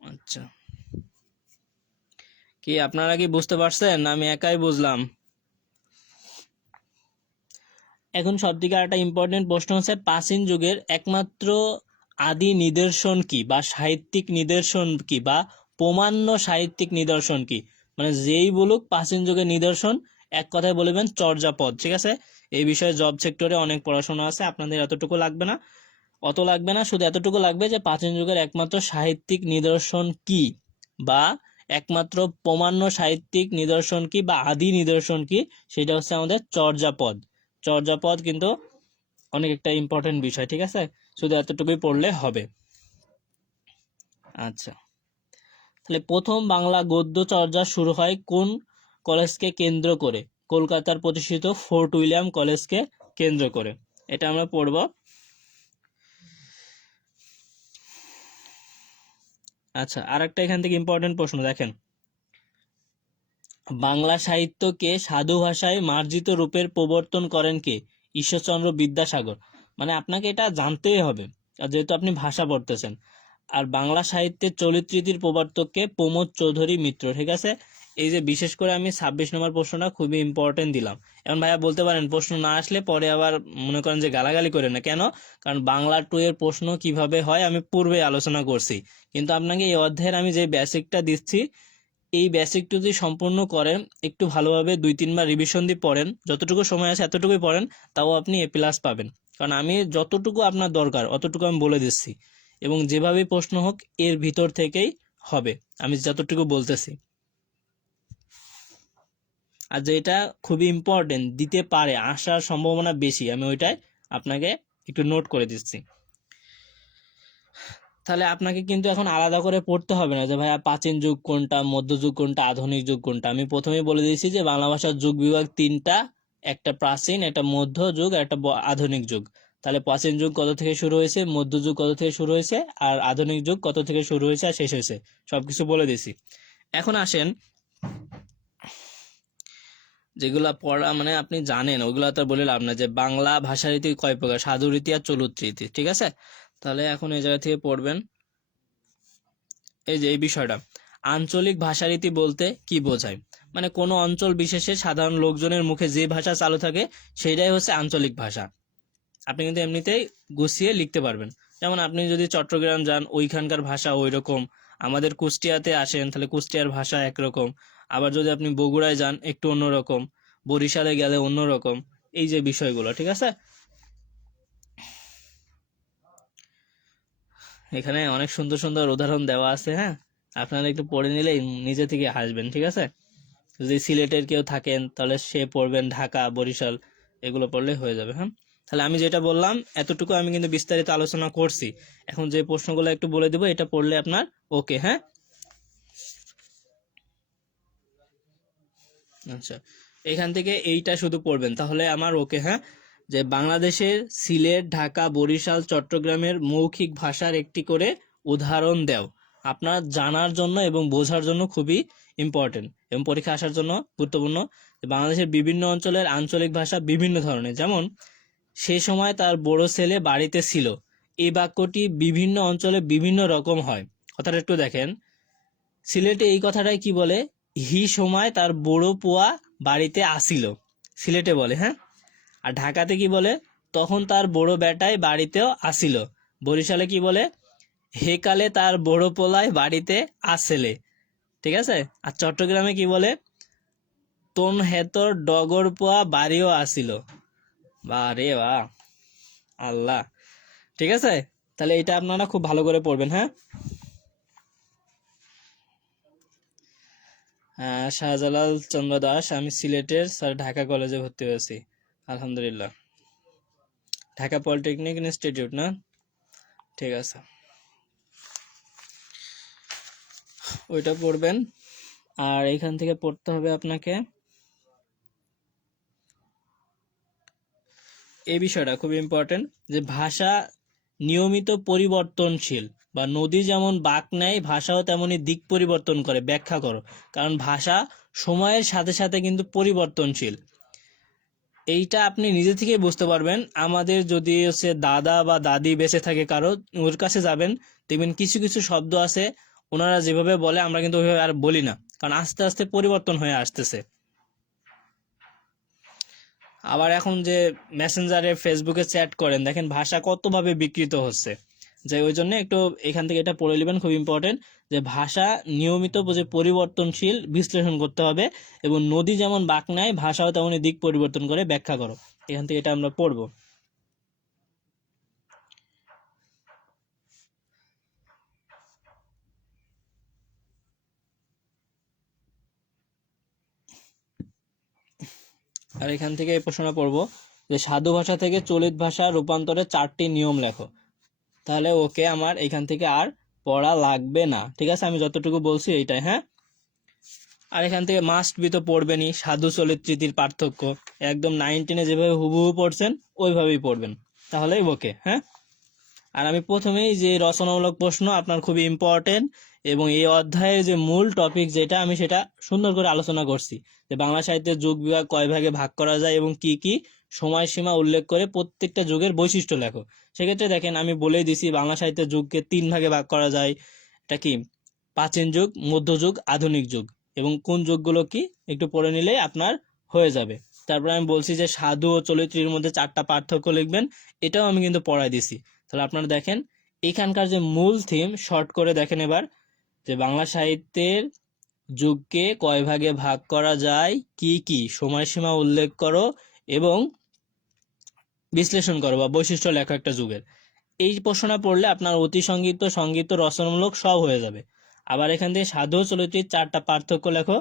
আচ্ছা, কি আপনারা কি বুঝতে পারছেন, না আমি একাই বুঝলাম? এখন সব থেকে একটা ইম্পর্টেন্ট প্রশ্ন হচ্ছে প্রাচীন যুগের একমাত্র আদি নিদর্শন কি বা সাহিত্যিক নিদর্শন কি বা প্রমাণ্য সাহিত্যিক নিদর্শন কি, মানে যেই বলুক প্রাচীন যুগের নিদর্শন এক কথায় বলবেন চর্যাপদ। ঠিক আছে, এই বিষয়ে জব সেক্টরে অনেক পড়াশোনা আছে, আপনাদের এতটুকু লাগবে না, অত লাগবে না, শুধু এতটুকু লাগবে যে প্রাচীন যুগের একমাত্র সাহিত্যিক নিদর্শন কি বা একমাত্র প্রমাণ্য সাহিত্যিক নিদর্শন কি বা আদি নিদর্শন কি, সেটা হচ্ছে আমাদের চর্যাপদ। চর্যাপদ কিন্তু অনেক একটা ইম্পর্টেন্ট বিষয়। ঠিক আছে, শুধু এতটুকুই পড়লে হবে। আচ্ছা, তাহলে প্রথম বাংলা গদ্য চর্যা শুরু হয় কোন কলেজকে কেন্দ্র করে? কলকাতার প্রতিষ্ঠিত ফোর্ট উইলিয়াম কলেজকে কেন্দ্র করে। এটা আমরা পড়ব। আচ্ছা, আরেকটা এখান থেকে ইম্পর্টেন্ট প্রশ্ন দেখেন, বাংলা সাহিত্যকে সাধু ভাষায় মার্জিত রূপের প্রবর্তন করেন কে? ঈশ্বরচন্দ্র বিদ্যাসাগর। মানে আপনাকে এটা জানতেই হবে, আর যেহেতু আপনি ভাষা পড়তেছেন। আর বাংলা সাহিত্যের চরিত্রীতির প্রবর্তককে প্রমোদ চৌধুরী মিত্র। ঠিক আছে, এই যে বিশেষ করে আমি 26 নম্বর প্রশ্নটা খুবই ইম্পর্টেন্ট দিলাম। এখন ভাইয়া বলতে পারেন প্রশ্ন না আসলে পরে আবার মনে করেন যে গালাগালি করে না, কেন? কারণ বাংলা 2 এর প্রশ্ন কিভাবে হয় আমি পূর্বে আলোচনা করছি, কিন্তু আপনাকে এই অধ্যায়ের আমি যে বেসিকটা দিচ্ছি, এই বেসিকটু যদি সম্পূর্ণ করেন, একটু ভালোভাবে 2-3 বার রিভিশন দিয়ে পড়েন, যতটুকু সময় আছে এতটুকুই পড়েন, তাও আপনি A+ পাবেন। কারণ আমি যতটুকু আপনার দরকার অতটুকু আমি বলে দিচ্ছি, এবং যেভাবে প্রশ্ন হোক এর ভিতর থেকেই হবে, আমি যতটুকু বলতেছি। আর যেটা খুবই ইম্পর্টেন্ট দিতে পারে, আসার সম্ভাবনা বেশি, আমি ওইটাই আপনাকে একটু নোট করে দিচ্ছি। তাহলে আপনাকে কিন্তু এখন আলাদা করে পড়তে হবে না যে ভাইয়া প্রাচীন যুগ কোনটা, মধ্যযুগ কোনটা, আধুনিক যুগ কোনটা। আমি প্রথমেই বলে দিয়েছি যে বাংলা ভাষার যুগ বিভাগ 3টা, একটা প্রাচীন, একটা মধ্যযুগ, একটা আধুনিক যুগ। তাহলে প্রাচীন যুগ কত থেকে শুরু হয়েছে, মধ্যযুগ কত থেকে শুরু হয়েছে, আর আধুনিক যুগ কত থেকে শুরু হয়েছে আর শেষ হয়েছে, সবকিছু বলে দিয়েছি। এখন আসেন, যেগুলা পড়া মানে আপনি জানেন ওইগুলা তো বলে লাভ না, যে বাংলা ভাষারীতি কয় প্রকার, সাধু রীতি আর চলুত রীতি। ঠিক আছে, তাহলে এখন এই জায়গা থেকে পড়বেন এই যে এই বিষয়টা, আঞ্চলিক ভাষারীতি বলতে কি বোঝায়? মানে কোনো অঞ্চল বিশেষে সাধারণ লোকজনের মুখে যে ভাষা চালু থাকে সেটাই হচ্ছে আঞ্চলিক ভাষা। আপনি কিন্তু এমনিতেই গুছিয়ে লিখতে পারবেন। যেমন আপনি যদি চট্টগ্রাম যান ওইখানকার ভাষা ওই রকম, আমাদের কুষ্টিয়াতে আসেন তাহলে কুষ্টিয়ার ভাষা একরকম, আবার যদি আপনি বগুড়ায় যান একটু অন্যরকম, বরিশালে গেলে অন্যরকম, এই যে বিষয়গুলো। ঠিক আছে, এখানে অনেক সুন্দর সুন্দর উদাহরণ দেওয়া আছে, হ্যাঁ, আপনারা একটু পড়ে নিলেই নিজে থেকে হাসবেন। ঠিক আছে, যদি সিলেটের কেউ থাকেন তাহলে সে পড়বেন ঢাকা, বরিশাল, এগুলো পড়লে হয়ে যাবে। হ্যাঁ, তাহলে আমি যেটা বললাম এতটুকু আমি কিন্তু বিস্তারিত আলোচনা করছি। এখন যে প্রশ্নগুলো একটু বলে দেবো, এটা পড়লে আপনার ওকে। হ্যাঁ, আচ্ছা, এখান থেকে এইটা শুধু পড়বেন তাহলে আমার ওকে। হ্যাঁ, যে বাংলাদেশের সিলেট, ঢাকা, বরিশাল, চট্টগ্রামের মৌখিক ভাষার একটি করে উদাহরণ দাও। আপনার জানার জন্য এবং বোঝার জন্য খুবই ইম্পর্টেন্ট এবং পরীক্ষা আসার জন্য গুরুত্বপূর্ণ। বাংলাদেশের বিভিন্ন অঞ্চলের আঞ্চলিক ভাষা বিভিন্ন ধরনের, যেমন সে সময় তার বড় ছেলে বাড়িতে ছিল, এই বাক্যটি বিভিন্ন অঞ্চলে বিভিন্ন রকম হয়। কথাটা একটু দেখেন, সিলেটে এই কথাটাই কি বলে, হি সময় তার বড় পোয়া বাড়িতে আসিল, সিলেটে বলে। হ্যাঁ, আর ঢাকাতে কি বলে, তখন তার বড় বেটায় বাড়িতেও আসিল। বরিশালে কি বলে, হেকালে তার বড় পোলায় বাড়িতে আসেলে। ঠিক আছে, আর চট্টগ্রামে কি বলে, তোন হেতর ডগর পোয়া বাড়িও আসিল। বা রে বা, আল্লাহ। ঠিক আছে, তাহলে এটা আপনারা খুব ভালো করে পড়বেন। হ্যাঁ, শাহজালাল চন্দ্র দাস, আমি সিলেটের স্যার ঢাকা কলেজে ভর্তি হয়েছি, আলহামদুলিল্লাহ। ঢাকা পলিটেকনিক ইনস্টিটিউট না? ঠিক আছে, ওইটা পড়বেন। আর এখান থেকে পড়তে হবে আপনাকে এই বিষয়টা খুব ইম্পর্টেন্ট, যে ভাষা নিয়মিত পরিবর্তনশীল, বা নদী যেমন বাঁক নেয় ভাষাও তেমনি দিক পরিবর্তন করে, ব্যাখ্যা করো। কারণ ভাষা সময়ের সাথে সাথে কিন্তু পরিবর্তনশীল, এইটা আপনি নিজে থেকেই বুঝতে পারবেন। আমাদের যদি হচ্ছে দাদা বা দাদি বেঁচে থাকে কারো, ওর কাছে যাবেন, দেখবেন কিছু কিছু শব্দ আছে ওনারা যেভাবে বলে আমরা কিন্তু ওইভাবে আর বলি না, কারণ আস্তে আস্তে পরিবর্তন হয়ে আসতেছে। আবার এখন যে মেসেঞ্জারে ফেসবুকে চ্যাট করেন, দেখেন ভাষা কতভাবে বিকৃত হচ্ছে। যে ওই জন্য একটু এখান থেকে এটা পড়ে নেবেন, খুব ইম্পর্টেন্ট, যে ভাষা নিয়মিত যে পরিবর্তনশীল বিশ্লেষণ করতে হবে, এবং নদী যেমন বাঁক নেয় ভাষাও তেমনই দিক পরিবর্তন করে ব্যাখ্যা করো। এখান থেকে এটা আমরা পড়বো। আর এখান থেকে এই প্রশ্নটা পড়বো যে সাধু ভাষা থেকে চলিত ভাষা রূপান্তরে 4টি নিয়ম লেখো। তাহলে ওকে, আমার এখান থেকে আর পড়া লাগবে না, ঠিক আছে? আমি যতটুকু বলছি এইটাই, হ্যাঁ। আর এখান থেকে মাস্ট বি তো পড়বেনই, সাধু চলিত রীতির পার্থক্য একদম 9-10 যেভাবে হুবহু পড়ছেন ওইভাবেই পড়বেন, তাহলেই ওকে, হ্যাঁ। আর আমি প্রথমেই যে রচনামূলক প্রশ্ন আপনার খুবই ইম্পর্টেন্ট, এবং এই অধ্যায়ের যে মূল টপিক যেটা আমি সেটা সুন্দর করে আলোচনা করছি, যে বাংলা সাহিত্যের যুগ বিভাগ কয় ভাগে ভাগ করা যায় এবং কি কি সময়সীমা উল্লেখ করে প্রত্যেকটা যুগের বৈশিষ্ট্য লেখো। সেক্ষেত্রে দেখেন আমি বলেই দিছি বাংলা সাহিত্যের যুগকে 3 ভাগে ভাগ করা যায়। এটা কি? প্রাচীন যুগ, মধ্যযুগ, আধুনিক যুগ। এবং কোন যুগগুলো কি একটু পড়ে নিলেই আপনার হয়ে যাবে। তারপর আমি বলছি যে সাধু ও চরিত্রের মধ্যে 4টা পার্থক্য লিখবেন, এটাও আমি কিন্তু পড়াই দিছি। তাহলে আপনারা দেখেন এখানকার যে মূল থিম শর্ট করে দেখেন এবার, যে বাংলা সাহিত্যের যুগকে কয় ভাগে ভাগ করা যায়, কি কি সময়সীমা উল্লেখ করো এবং বিশ্লেষণ করো বা বৈশিষ্ট্য লেখো একটা যুগের। এই প্রশ্নটা পড়লে আপনার অতি সংগীত, সঙ্গীত, রচনামূলক সব হয়ে যাবে। আবার এখান থেকে সাধু ও চরিত্রের 4টা পার্থক্য লেখো,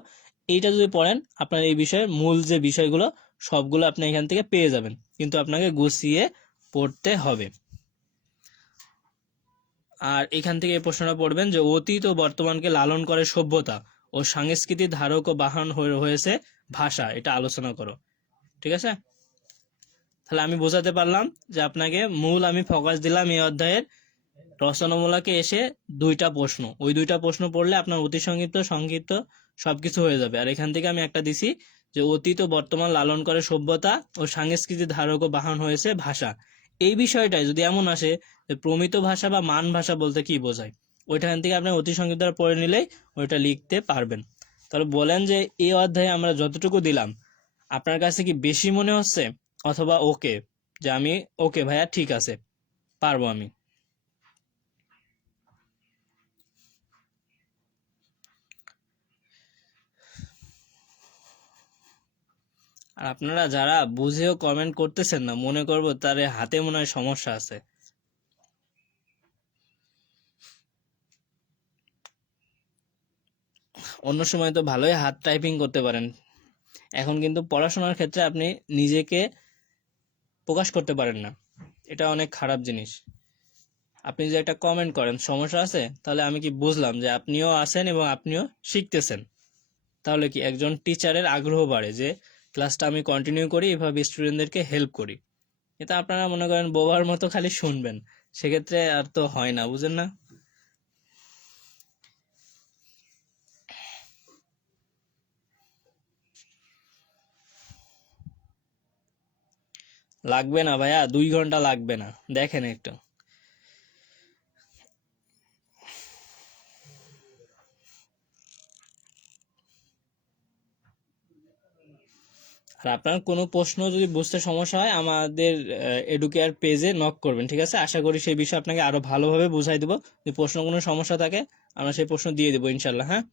এইটা যদি পড়েন আপনার এই বিষয়ের মূল যে বিষয়গুলো সবগুলো আপনি এখান থেকে পেয়ে যাবেন, কিন্তু আপনাকে গুছিয়ে পড়তে হবে। আর এখান থেকে এই প্রশ্নটা পড়বেন যে অতীত ও বর্তমানকে লালন করে সভ্যতা ও সাংস্কৃতিক ধারক ও বাহন হয়েছে ভাষা, এটা আলোচনা করো, ঠিক আছে? তাহলে আমি বোঝাতে পারলাম যে আপনাকে মূল আমি ফোকাস দিলাম এই অধ্যায়ের রচনামূলকে এসে 2টা প্রশ্ন, ওই 2টা প্রশ্ন পড়লে আপনার অতি সংক্ষিপ্ত সংক্ষিপ্ত সবকিছু হয়ে যাবে। আর এখান থেকে আমি একটা দিছি যে অতীত ও বর্তমান লালন করে সভ্যতা ও সাংস্কৃতিক ধারক ও বাহন হয়েছে ভাষা। এই বিষয়টাই যদি এমন আসে যে প্রমিত ভাষা বা মান ভাষা বলতে কি বোঝায়, ওইখান থেকে আপনি অতি সংক্ষিপ্ত পড়ে নিলেই ওইটা লিখতে পারবেন। তাহলে বলেন যে এই অধ্যায়ে আমরা যতটুকু দিলাম আপনার কাছে কি বেশি মনে হচ্ছে, অথবা ওকে, যে আমি ওকে ভাইয়া ঠিক আছে পারবো আমি? আর আপনারা যারা বুঝেও কমেন্ট করতেছেন না, মনে করবো তার হাতে মনে হয় সমস্যা আছে। অন্য সময় তো ভালোই হাত টাইপিং করতে পারেন, এখন কিন্তু পড়াশোনার ক্ষেত্রে আপনি নিজেকে প্রকাশ করতে পারেন না, এটা অনেক খারাপ জিনিস। আপনি যে একটা কমেন্ট করেন সমস্যা আছে, তাহলে আমি কি বুঝলাম যে আপনিও আছেন এবং আপনিও শিখতেছেন। তাহলে কি একজন টিচারের আগ্রহ বাড়ে যে ক্লাসটা আমি কন্টিনিউ করি, এভাবে স্টুডেন্টদেরকে হেল্প করি। এটা আপনারা মনে করেন বোবার মতো খালি শুনবেন, সেক্ষেত্রে আর তো হয় না, বুঝেন না? লাগবে না ভাইয়া, 2 ঘন্টা লাগবে না, দেখেন একটু। আর আপনার কোনো প্রশ্ন যদি বুঝতে সমস্যা হয় আমাদের এডুকেয়ার পেজে নক করবেন, ঠিক আছে? আশা করি সেই বিষয়ে আপনাকে আরো ভালোভাবে বুঝাই দেবো। যদি প্রশ্ন কোনো সমস্যা থাকে আমরা সেই প্রশ্ন দিয়ে দেবো ইনশাল্লাহ, হ্যাঁ।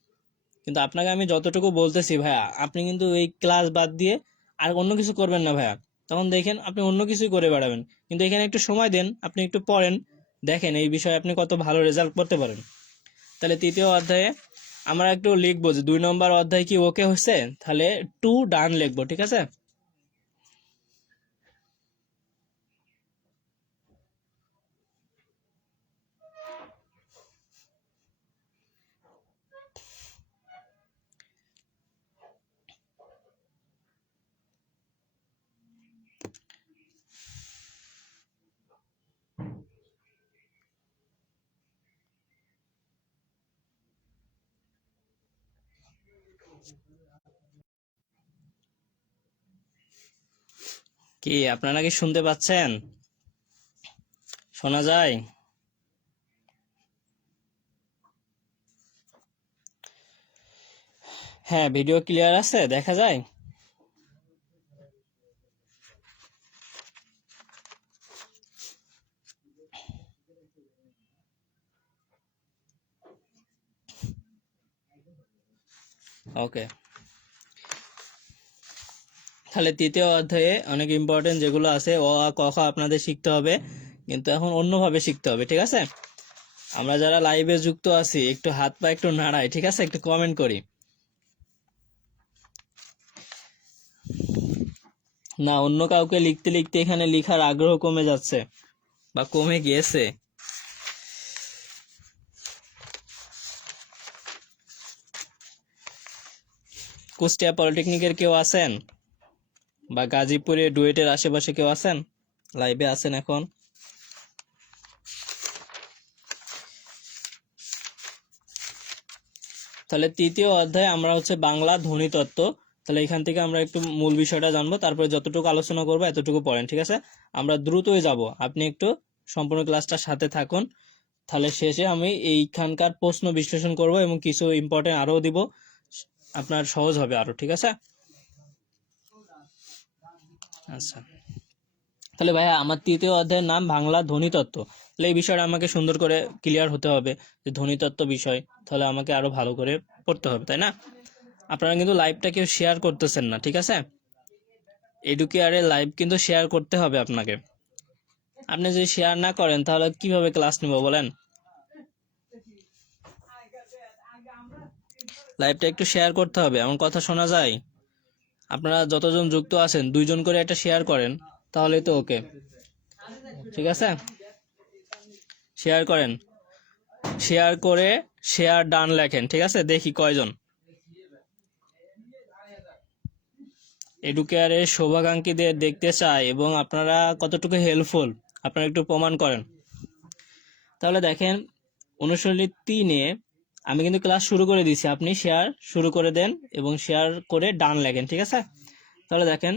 কিন্তু আপনাকে আমি যতটুকু বলতেছি ভাইয়া, আপনি কিন্তু এই ক্লাস বাদ দিয়ে আর অন্য কিছু করবেন না ভাইয়া, তখন দেখেন আপনি অন্য কিছুই করে বেড়াবেন। কিন্তু এখানে একটু সময় দেন, আপনি একটু পড়েন, দেখেন এই বিষয়ে আপনি কত ভালো রেজাল্ট করতে পারেন। তাহলে 3য় অধ্যায়ে আমরা একটু লিখবো যে 2 নম্বর অধ্যায় কি ওকে হচ্ছে, তাহলে 2 ডান লিখবো, ঠিক আছে? কি আপনারা কি শুনতে পাচ্ছেন? শোনা যায়? হ্যাঁ, ভিডিও ক্লিয়ার আছে, দেখা যায়? ওকে, তাহলে তৃতীয় অধ্যায়ে অনেক ইম্পর্টেন্ট যেগুলো আছে অ আ ক খ আপনাদের শিখতে হবে, কিন্তু এখন অন্যভাবে শিখতে হবে, ঠিক আছে? আমরা যারা লাইভে যুক্ত আছি একটু হাত পা একটু নাড়াই, ঠিক আছে? একটু কমেন্ট করি। না, অন্য কাউকে লিখতে লিখতে এখানে লেখার আগ্রহ কমে যাচ্ছে বা কমে গিয়েছে। কুষ্টিয়া পলিটেকনিকের কেউ আছেন বা গাজীপুরে ডুয়েটের আশেপাশে কেউ আছেন? লাইভে আছেন এখন? তাহলে তৃতীয় অধ্যায়ে আমরা হচ্ছে বাংলা ধ্বনিতত্ত্ব। তাহলে এখান থেকে আমরা একটু মূল বিষয়টা জানবো, তারপরে যতটুকু আলোচনা করবো এতটুকু পড়েন, ঠিক আছে? আমরা দ্রুতই যাব, আপনি একটু সম্পূর্ণ ক্লাসটার সাথে থাকুন। তাহলে শেষে আমি এইখানকার প্রশ্ন বিশ্লেষণ করব এবং কিছু ইম্পর্টেন্ট আরও দিব, আপনার সহজ হবে আরো, ঠিক আছে? আচ্ছা, তাহলে ভাইয়া আমার তৃতীয় অধ্যায়ের নাম বাংলা ধ্বনিতত্ত্ব। তাহলে এই বিষয়টা আমাকে সুন্দর করে ক্লিয়ার হতে হবে যে ধ্বনিতত্ত্ব বিষয়, তাহলে আমাকে আরো ভালো করে পড়তে হবে, তাই না? আপনারা কিন্তু লাইভটা কেউ শেয়ার করতেছেন না, ঠিক আছে? এডুকেয়ারের লাইভ কিন্তু শেয়ার করতে হবে আপনাকে। আপনি যদি শেয়ার না করেন তাহলে কিভাবে ক্লাস নেব বলেন? লাইভটা একটু শেয়ার করতে হবে, এমন কথা শোনা যায়। আপনারা যতজন যুক্ত আছেন 2 জন করে একটা শেয়ার করেন, তাহলেই তো ওকে, ঠিক আছে? শেয়ার করেন, শেয়ার করে শেয়ার ডান লেখেন, ঠিক আছে? দেখি কয়জন। এডুকেয়ারের শুভাকাঙ্ক্ষীদের দেখতে চাই এবং আপনারা কতটুকু হেল্পফুল আপনারা একটু প্রমাণ করেন। তাহলে দেখেন, অনুশীলনী 3-এ আমি কিন্তু ক্লাস শুরু করে দিয়েছি, আপনি শেয়ার শুরু করে দেন এবং শেয়ার করে ডান লেখেন, ঠিক আছে? তাহলে দেখেন,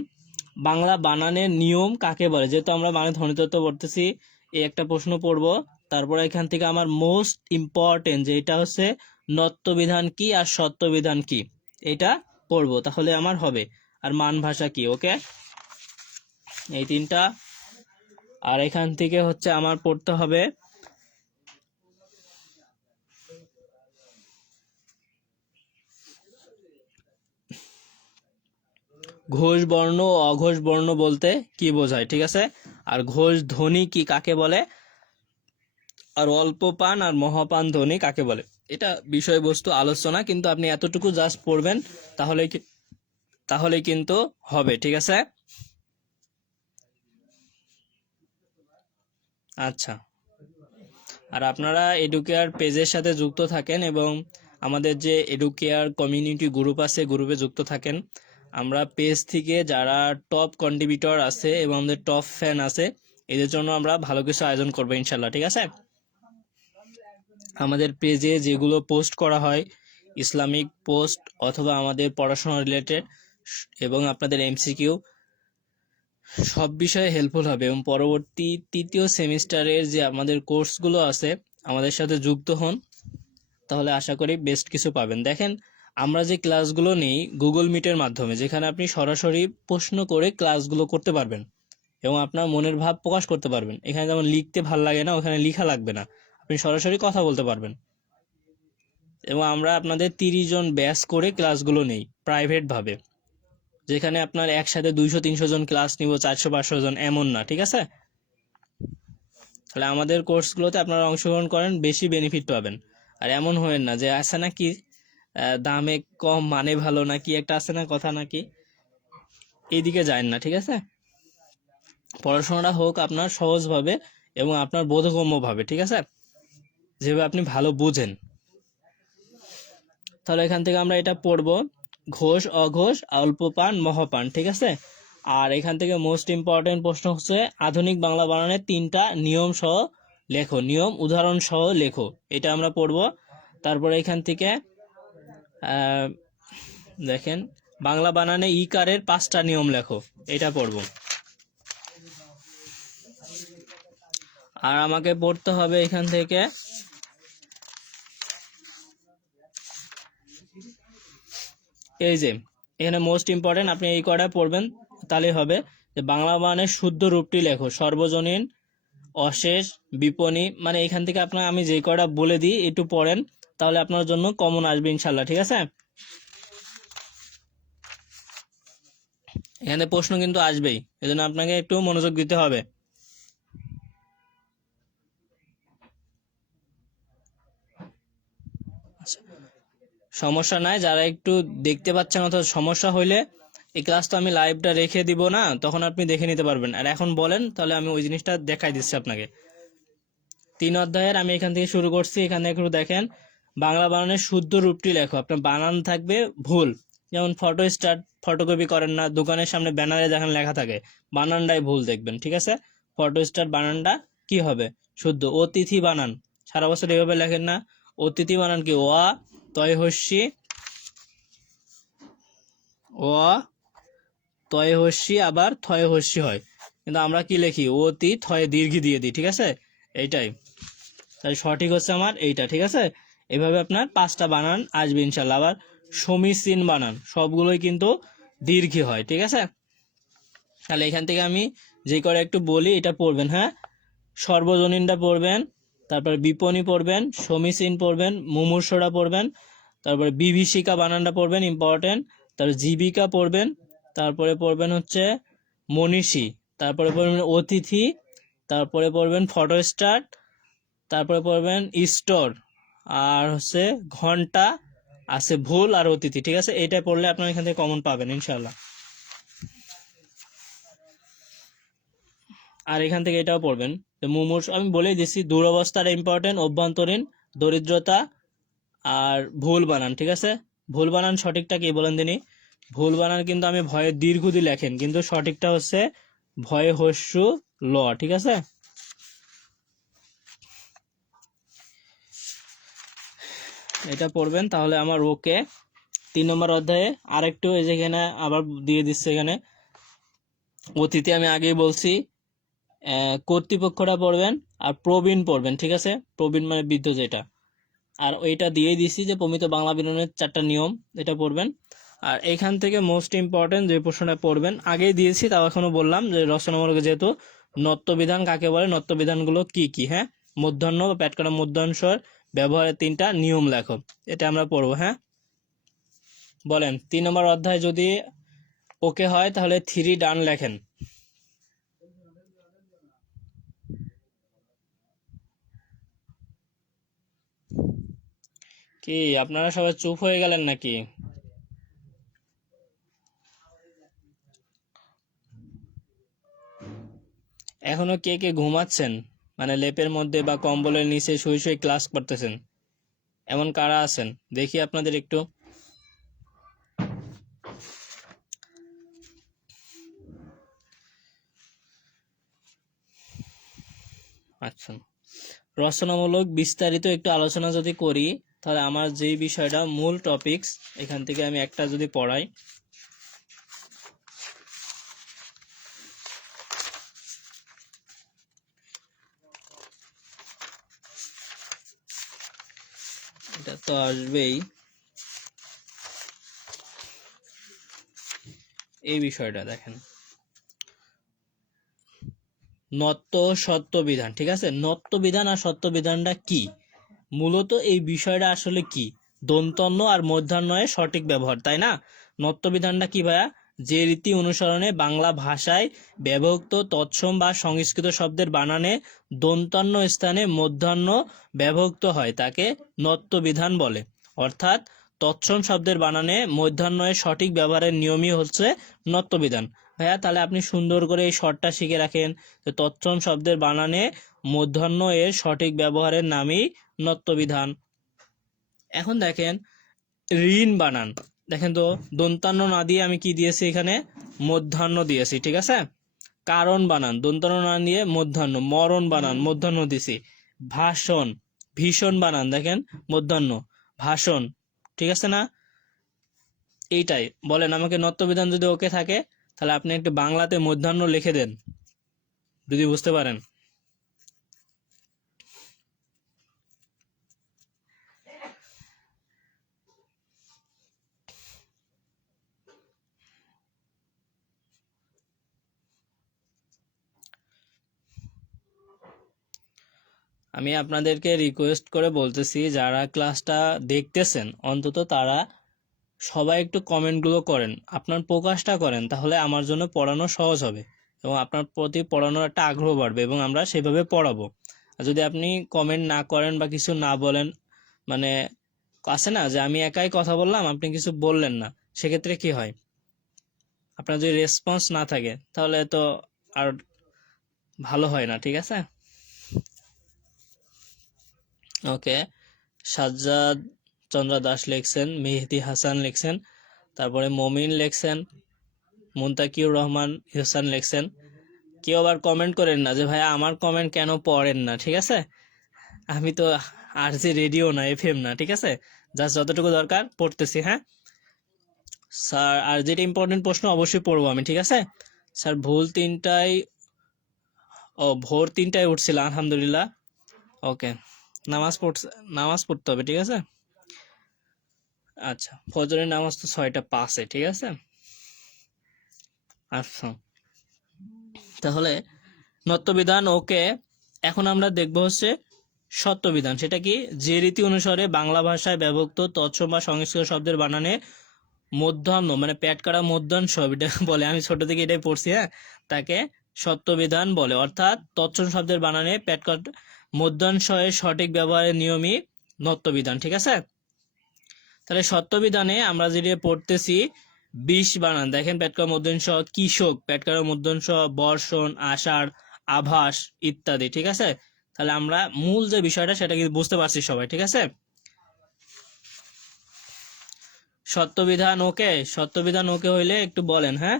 বাংলা বানানের নিয়ম কাকে বলে? যেহেতু আমরা বানান ধ্বনিতত্ত্ব পড়তেছি, এই একটা প্রশ্ন পড়ব। তারপরে এখান থেকে আমার মোস্ট ইম্পর্টেন্ট যেটা হচ্ছে নত্যবিধান কি আর সত্যবিধান কি, এটা পড়বো, তাহলে আমার হবে। আর মান ভাষা কি, ওকে? এই 3টা। আর এখান থেকে হচ্ছে আমার পড়তে হবে ঘোষ বর্ণ ও অঘোষ বর্ণ বলতে কি বোঝায়, ঠিক আছে? আর ঘোষ ধ্বনি কি কাকে বলে, আর অল্প পান আর মহাপান ধ্বনি কাকে বলে, এটা বিষয়বস্তু আলোচনা, কিন্তু আপনি এতটুকু জাস্ট পড়বেন, তাহলে কিন্তু হবে, ঠিক আছে? আচ্ছা, আর আপনারা এডুকেয়ার পেজের সাথে যুক্ত থাকেন এবং আমাদের যে এডুকেয়ার কমিউনিটি গ্রুপ আছে গ্রুপে যুক্ত থাকেন। আমরা পেজ থেকে যারা টপ কন্ট্রিবিউটর আছে এবং আমাদের টপ ফ্যান আছে, এদের জন্য আমরা ভালো কিছু আয়োজন করবো ইনশাল্লাহ, ঠিক আছে? আমাদের পেজে যেগুলো পোস্ট করা হয়, ইসলামিক পোস্ট অথবা আমাদের পড়াশোনা রিলেটেড এবং আপনাদের এমসিকিউ, সব বিষয়ে হেল্পফুল হবে। এবং পরবর্তী 3য় সেমিস্টারের যে আমাদের কোর্সগুলো আছে আমাদের সাথে যুক্ত হন, তাহলে আশা করি বেস্ট কিছু পাবেন। দেখেন, আমরা যে ক্লাসগুলো নেই গুগল মিটের মাধ্যমে, যেখানে আপনি সরাসরি প্রশ্ন করে ক্লাসগুলো করতে পারবেন এবং আপনার মনের ভাব প্রকাশ করতে পারবেন। এখানে যেমন লিখতে ভাল লাগে না, ওখানে লেখা লাগবে না, আপনি সরাসরি কথা বলতে পারবেন। এবং আমরা আপনাদের 30 জন ব্যাচ করে ক্লাসগুলো নেই প্রাইভেট ভাবে, যেখানে আপনার একসাথে 200-300 জন ক্লাস নিব, 400-500 জন এমন না, ঠিক আছে? তাহলে আমাদের কোর্সগুলোতে আপনারা অংশগ্রহণ করেন, বেশি বেনিফিট পাবেন। আর এমন হয়েন না যে আছে নাকি দামে কম মানে ভালো, নাকি একটা আছে না কথা, নাকি এইদিকে যায় না, ঠিক আছে? পড়াশোনাটা হোক আপনার সহজভাবে এবং আপনার বোধগম্যভাবে, ঠিক আছে? যেভাবে আপনি ভালো বুঝেন। তাহলে এখান থেকে আমরা এটা পড়বো, ঘোষ অঘোষ অল্প পান মহাপান, ঠিক আছে? আর এখান থেকে মোস্ট ইম্পর্টেন্ট প্রশ্ন হচ্ছে আধুনিক বাংলা বানানের 3টা নিয়ম সহ লেখো, নিয়ম উদাহরণ সহ লেখো, এটা আমরা পড়বো। তারপরে এখান থেকে দেখেন, বাংলা বানানে ইকারের 5টা নিয়ম লেখো, এটা পড়বো। আর আমাকে পড়তে হবে এখান থেকে এই যে এখানে মোস্ট ইম্পর্টেন্ট, আপনি এই কটা পড়বেন তাহলেই হবে। যে বাংলা বানানের শুদ্ধ রূপটি লেখো, সর্বজনীন, অশেষ, বিপণী, মানে এখান থেকে আপনার আমি যে কটা বলে দিই একটু পড়েন, তাহলে আপনার জন্য কমন আসবে ইনশাল্লাহ, ঠিক আছে? এখানে প্রশ্ন কিন্তু আসবেই, এজন্য আপনাকে একটু মনোযোগ দিতে হবে। সমস্যা নাই, যারা একটু দেখতে পাচ্ছেন অথবা সমস্যা হইলে এই ক্লাস তো আমি লাইভটা রেখে দিব না, তখন আপনি দেখে নিতে পারবেন। আর এখন বলেন, তাহলে আমি ওই জিনিসটা দেখাই দিচ্ছি আপনাকে। 3 অধ্যায়ের আমি এখান থেকে শুরু করছি। এখানে একটু দেখেন, বাংলা বানানের শুদ্ধ রূপটি লেখো। আপনার বানান থাকবে ভুল, যেমন ফটো স্টার্ট, ফটোকপি করেন না, দোকানের সামনে ব্যানারে দেখেন লেখা থাকে, বানানটাই ভুল দেখবেন, ঠিক আছে? ফটো স্টার্ট বানানটা কি হবে? শুদ্ধ। অতিথি বানান সারা বছর এভাবে লেখেন না, অতিথি বানান কি? ও তয় হস্যি, ও তয় হস্যি আবার থয় হস্যি হয়, কিন্তু আমরা কি লিখি? অতি থয়ে দীর্ঘ দিয়ে দিই, ঠিক আছে? এইটাই তাই সঠিক হচ্ছে আমার এইটা, ঠিক আছে? এইভাবে আপনার 5টা বানান আসবে ইনশাল্লাহ। আবার সমীচীন বানান সবগুলোই কিন্তু দীর্ঘ হয়, ঠিক আছে? তাহলে এখান থেকে আমি যে করে একটু বলি, এটা পড়বেন, হ্যাঁ? সর্বজনীনটা পড়বেন, তারপর বিপণী পড়বেন, সমীচীন পড়বেন, মুমূর্ষটা পড়বেন, তারপরে বিভীষিকা বানানটা পড়বেন, ইম্পর্টেন্ট। তারপর জীবিকা পড়বেন, তারপরে পড়বেন হচ্ছে মনীষী, তারপরে পড়বেন অতিথি, তারপরে পড়বেন ফটোস্টার্ট, তারপরে পড়বেন স্টোর, আর হচ্ছে ঘন্টা আছে ভুল, আর অতিথি, ঠিক আছে? এইটা পড়লে আপনার এখান থেকে কমন পাবেন ইনশাল্লাহ। আর এখান থেকে এটাও পড়বেন, মুমূর্ষ আমি বলেই দিচ্ছি, দুরবস্থাটা ইম্পর্টেন্ট, অভ্যন্তরীণ, দরিদ্রতা, আর ভুল বানান, ঠিক আছে? ভুল বানান সঠিকটা কি বলেন দিনই? ভুল বানান কিন্তু আমি ভয়ে দীর্ঘ দিয়ে লেখেন, কিন্তু সঠিকটা হচ্ছে ভয়ে হস্যু ল, ঠিক আছে? এটা পড়বেন, তাহলে আমার ওকে। 3 নম্বর অধ্যায়ে আরেকটু এই যেখানে আবার দিয়ে দিচ্ছে, এখানে অতিথি আমি আগেই বলছি, কর্তৃপক্ষটা পড়বেন, আর প্রবীণ পড়বেন, ঠিক আছে? প্রবীণ মানে বৃদ্ধ যেটা। আর ওইটা দিয়েই দিছি যে প্রমিত বাংলা বিবরণের 4টা নিয়ম, এটা পড়বেন। আর এখান থেকে মোস্ট ইম্পর্টেন্ট যে প্রশ্নটা পড়বেন, আগেই দিয়েছি তাও এখনো বললাম, যে রচনামূলক যেহেতু, নত্যবিধান কাকে বলে, নত্যবিধানগুলো কি কি, হ্যাঁ? মূর্ধন্য বা পেট কাটা মূর্ধন্যস্বর ব্যবহারের 3টা নিয়ম লেখো, এটা আমরা পড়বো, হ্যাঁ? বলেন 3 নম্বর অধ্যায় যদি ওকে হয়, তাহলে 3 ডান লেখেন। কি আপনারা সবাই চুপ হয়ে গেলেন নাকি? এখনো কে কে ঘুমাচ্ছেন, মানে লেপের মধ্যে বা কম্বলের নিচে শুয়ে শুয়ে ক্লাস করতেছেন, এমন কারা আছেন দেখি আপনাদের একটু। আচ্ছা, রচনামূলক বিস্তারিত একটু আলোচনা যদি করি, তাহলে আমার যেই বিষয়টা মূল টপিকস, এখান থেকে আমি একটা যদি পড়াই, এটা তো আসবেই, এই বিষয়টা দেখেন, নত্য সত্য বিধান, ঠিক আছে? নত্য বিধান আর সত্য বিধানটা কি, মূলত এই বিষয়টা আসলে কি? দন্তন্য আর মধ্যাহ্নয়ের সঠিক ব্যবহার, তাই না? নত্য বিধানটা কি ভাইয়া? যে রীতি অনুসরণে বাংলা ভাষায় ব্যবহৃত তৎসম বা সংস্কৃত শব্দের বানানে দন্তান্ন স্থানে মধ্যাহ্ন ব্যবহৃত হয়, তাকে নত্য বিধান বলে। অর্থাৎ তৎসম শব্দের বানানে মধ্যাহ্নয়ের সঠিক ব্যবহারের নিয়মই হচ্ছে নত্য বিধান। ভাইয়া তাহলে আপনি সুন্দর করে এই শর্টটা শিখে রাখেন, যে তৎসম শব্দের বানানে মধ্যাহ্ন এর সঠিক ব্যবহারের নামই নত্যবিধান। এখন দেখেন ঋণ বানান, দেখেন তো দন্তান্ন না দিয়ে আমি কি দিয়েছি এখানে? মধ্যাহ্ন দিয়েছি, ঠিক আছে? কারণ বানান দন্তান্ন না দিয়ে মধ্যাহ্ন, মরণ বানান মধ্যাহ্ন দিছি। ভাষণ, ভীষণ বানান দেখেন মধ্যাহ্ন, ভাষণ, ঠিক আছে না? এইটাই বলেন আমাকে, নত্যবিধান যদি ওকে থাকে, তাহলে আপনি একটু বাংলাতে মধ্যাহ্ন লিখে দেন যদি বুঝতে পারেন। আমি আপনাদেরকে রিকোয়েস্ট করে বলতেছি, যারা ক্লাসটা দেখতেছেন অন্তত তারা সবাই একটু কমেন্টগুলো করেন, আপনার প্রকাশটা করেন, তাহলে আমার জন্য পড়ানো সহজ হবে এবং আপনার প্রতি পড়ানোর একটা আগ্রহ বাড়বে এবং আমরা সেভাবে পড়াবো। আর যদি আপনি কমেন্ট না করেন বা কিছু না বলেন, মানে আছে না যে আমি একাই কথা বললাম আপনি কিছু বললেন না, সেক্ষেত্রে কি হয়, আপনার যদি রেসপন্স না থাকে তাহলে তো আর ভালো হয় না, ঠিক আছে? ওকে, সাজ্জাদ চন্দ্র দাস লিখছেন, মেহেদি হাসান লিখছেন, তারপরে মমিন লিখছেন, মুনতাকিউর রহমান ইহসান লিখছেন। কেউ আবার কমেন্ট করেন না যে ভাই আমার কমেন্ট কেন পড়েন না, ঠিক আছে? আমি তো আর যে রেডিও না, এফএম না, ঠিক আছে? জাস্ট যতটুকু দরকার পড়তেছি। হ্যাঁ স্যার, আর যেটা ইম্পর্টেন্ট প্রশ্ন অবশ্যই পড়বো আমি, ঠিক আছে স্যার? ভোর 3টায় উঠছিল আলহামদুলিল্লাহ। ওকে, নামাজ পড়তে হবে, ঠিক আছে? আচ্ছা, ফজরের নামাজ তো 6টা 5-এ, ঠিক আছে? আচ্ছা, তাহলে নত্যবিধান ওকে। এখন আমরা দেখব হচ্ছে সত্যবিধান। সেটা কি? যে রীতি অনুসারে বাংলা ভাষায় ব্যবহৃত তৎসম বা সংস্কৃত শব্দের বানানে মধ্যাহ্ন মানে পেট কাটা মধ্যাহ্ন এটা বলে, আমি ছোট থেকে এটাই পড়ছি। হ্যাঁ, তাকে সত্যবিধান বলে, অর্থাৎ তৎসম শব্দের বানানে পেট কাটা মধ্যাহ্নের সঠিক ব্যবহারের নিয়মই নত্যবিধান, ঠিক আছে? তাহলে সত্যবিধানে আমরা যেটা পড়তেছি 20 বানান, দেখেন পেটকার মধ্যাংশ কৃষক, পেটকার মধ্যাংশ বর্ষণ, আষাঢ়, আভাস ইত্যাদি, ঠিক আছে? তাহলে আমরা মূল যে বিষয়টা সেটা কিন্তু বুঝতে পারছি সবাই, ঠিক আছে? সত্যবিধান ওকে, সত্যবিধান ওকে হইলে একটু বলেন। হ্যাঁ,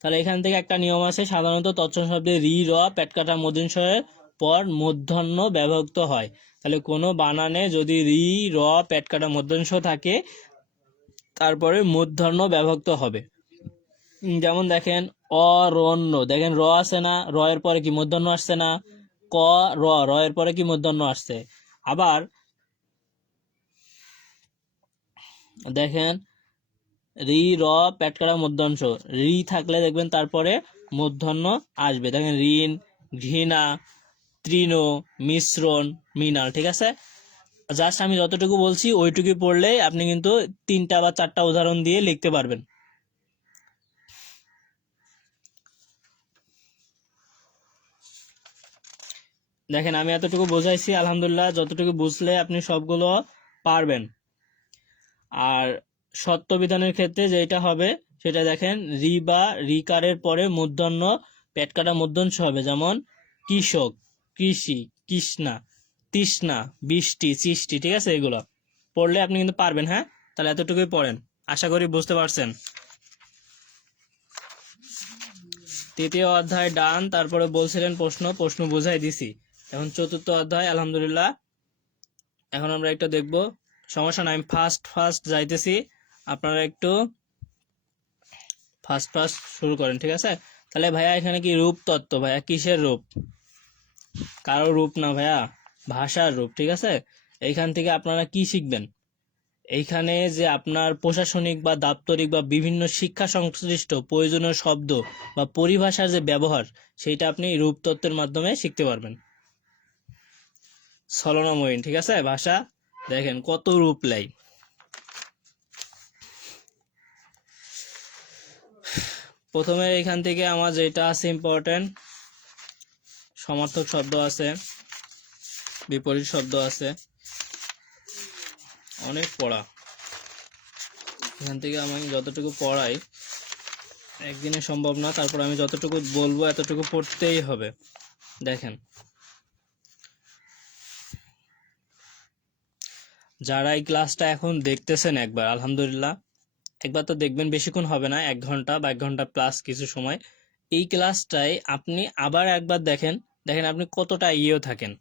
তাহলে এখান থেকে একটা নিয়ম আছে, সাধারণত তৎসম শব্দে রি র পেটকাটা মধ্যাংশের পর মূর্ধন্য ব্যবহৃত হয়। তাহলে কোনো বানানে যদি রি র পেটকাটা মধ্যাংশ থাকে তারপরে মূর্ধন্য ব্যবহৃত হবে। যেমন দেখেন অরণ্য, দেখেন র আছে না, র এর পরে কি মূর্ধন্য আসছে না? ক র, র এর পরে কি মূর্ধন্য আসছে? আবার দেখেন রি র পেটকাটা মধ্যাংশ, রি থাকলে দেখবেন তারপরে মূর্ধন্য আসবে। দেখেন ঋণ, ঘৃণা, তৃণ, মিশ্রণ, মৃণাল, ঠিক আছে? জাস্ট আমি যতটুকু বলছি ওইটুকু পড়লেই আপনি কিন্তু 3টা বা 4টা উদাহরণ দিয়ে লিখতে পারবেন। দেখেন আমি এতটুকু বোঝাইছি, আলহামদুলিল্লাহ যতটুকু বুঝলে আপনি সবগুলো পারবেন। আর সত্যবিধানের ক্ষেত্রে যেটা হবে সেটা দেখেন রি বা রিকারের পরে মূর্ধন্য পেটকাটা মূর্ধন্য হবে, যেমন কৃষক, কৃষি, কৃষ্ণা, তৃষ্ণা, বৃষ্টি, সৃষ্টি, ঠিক আছে? এগুলো পড়লে আপনি কিন্তু পারবেন। হ্যাঁ, তাহলে এতটুকুই পড়েন, আশা করি বুঝতে পারছেন। তৃতীয় অধ্যায় ডান, তারপরে বলছিলেন প্রশ্ন বুঝাই দিছি। এখন চতুর্থ অধ্যায় আলহামদুলিল্লাহ এখন আমরা একটু দেখব। সমস্যা নাই, আমি ফার্স্ট যাইতেছি, আপনারা একটু ফার্স্ট শুরু করেন, ঠিক আছে? তাহলে ভাইয়া এখানে কি রূপ তত্ত্ব, ভাইয়া কিসের রূপ? কারো রূপ না ভাইয়া, ভাষার রূপ, ঠিক আছে? এইখান থেকে আপনারা কি শিখবেন? এইখানে যে আপনার প্রশাসনিক বা দাপ্তরিক বা বিভিন্ন শিক্ষা সংশ্লিষ্ট প্রয়োজনীয় শব্দ বা পরিভাষার যে ব্যবহার, সেইটা আপনি রূপতত্ত্বের মাধ্যমে শিখতে পারবেন। ছলনাময়ী, ঠিক আছে? ভাষা দেখেন কত রূপ লাই। প্রথমে এখান থেকে আমার যেটা আছে ইম্পর্টেন্ট, সমার্থক শব্দ আছে, বিপরীত শব্দ আছে, অনেক পড়া। এখান থেকে আমি যতটুকু পড়াই একদিনে সম্ভব না, তারপর আমি যতটুকু বলবো এতটুকু পড়তেই হবে। দেখেন যারা এই ক্লাসটা এখন দেখতেছেন একবার আলহামদুলিল্লাহ, একবার তো দেখবেন, বেশিক্ষণ হবে না, 1 ঘন্টা বা 1 ঘন্টা প্লাস কিছু সময়। এই ক্লাসটাই আপনি আবার একবার দেখেন, দেখেন আপনি কতটা ইয়েও থাকেন।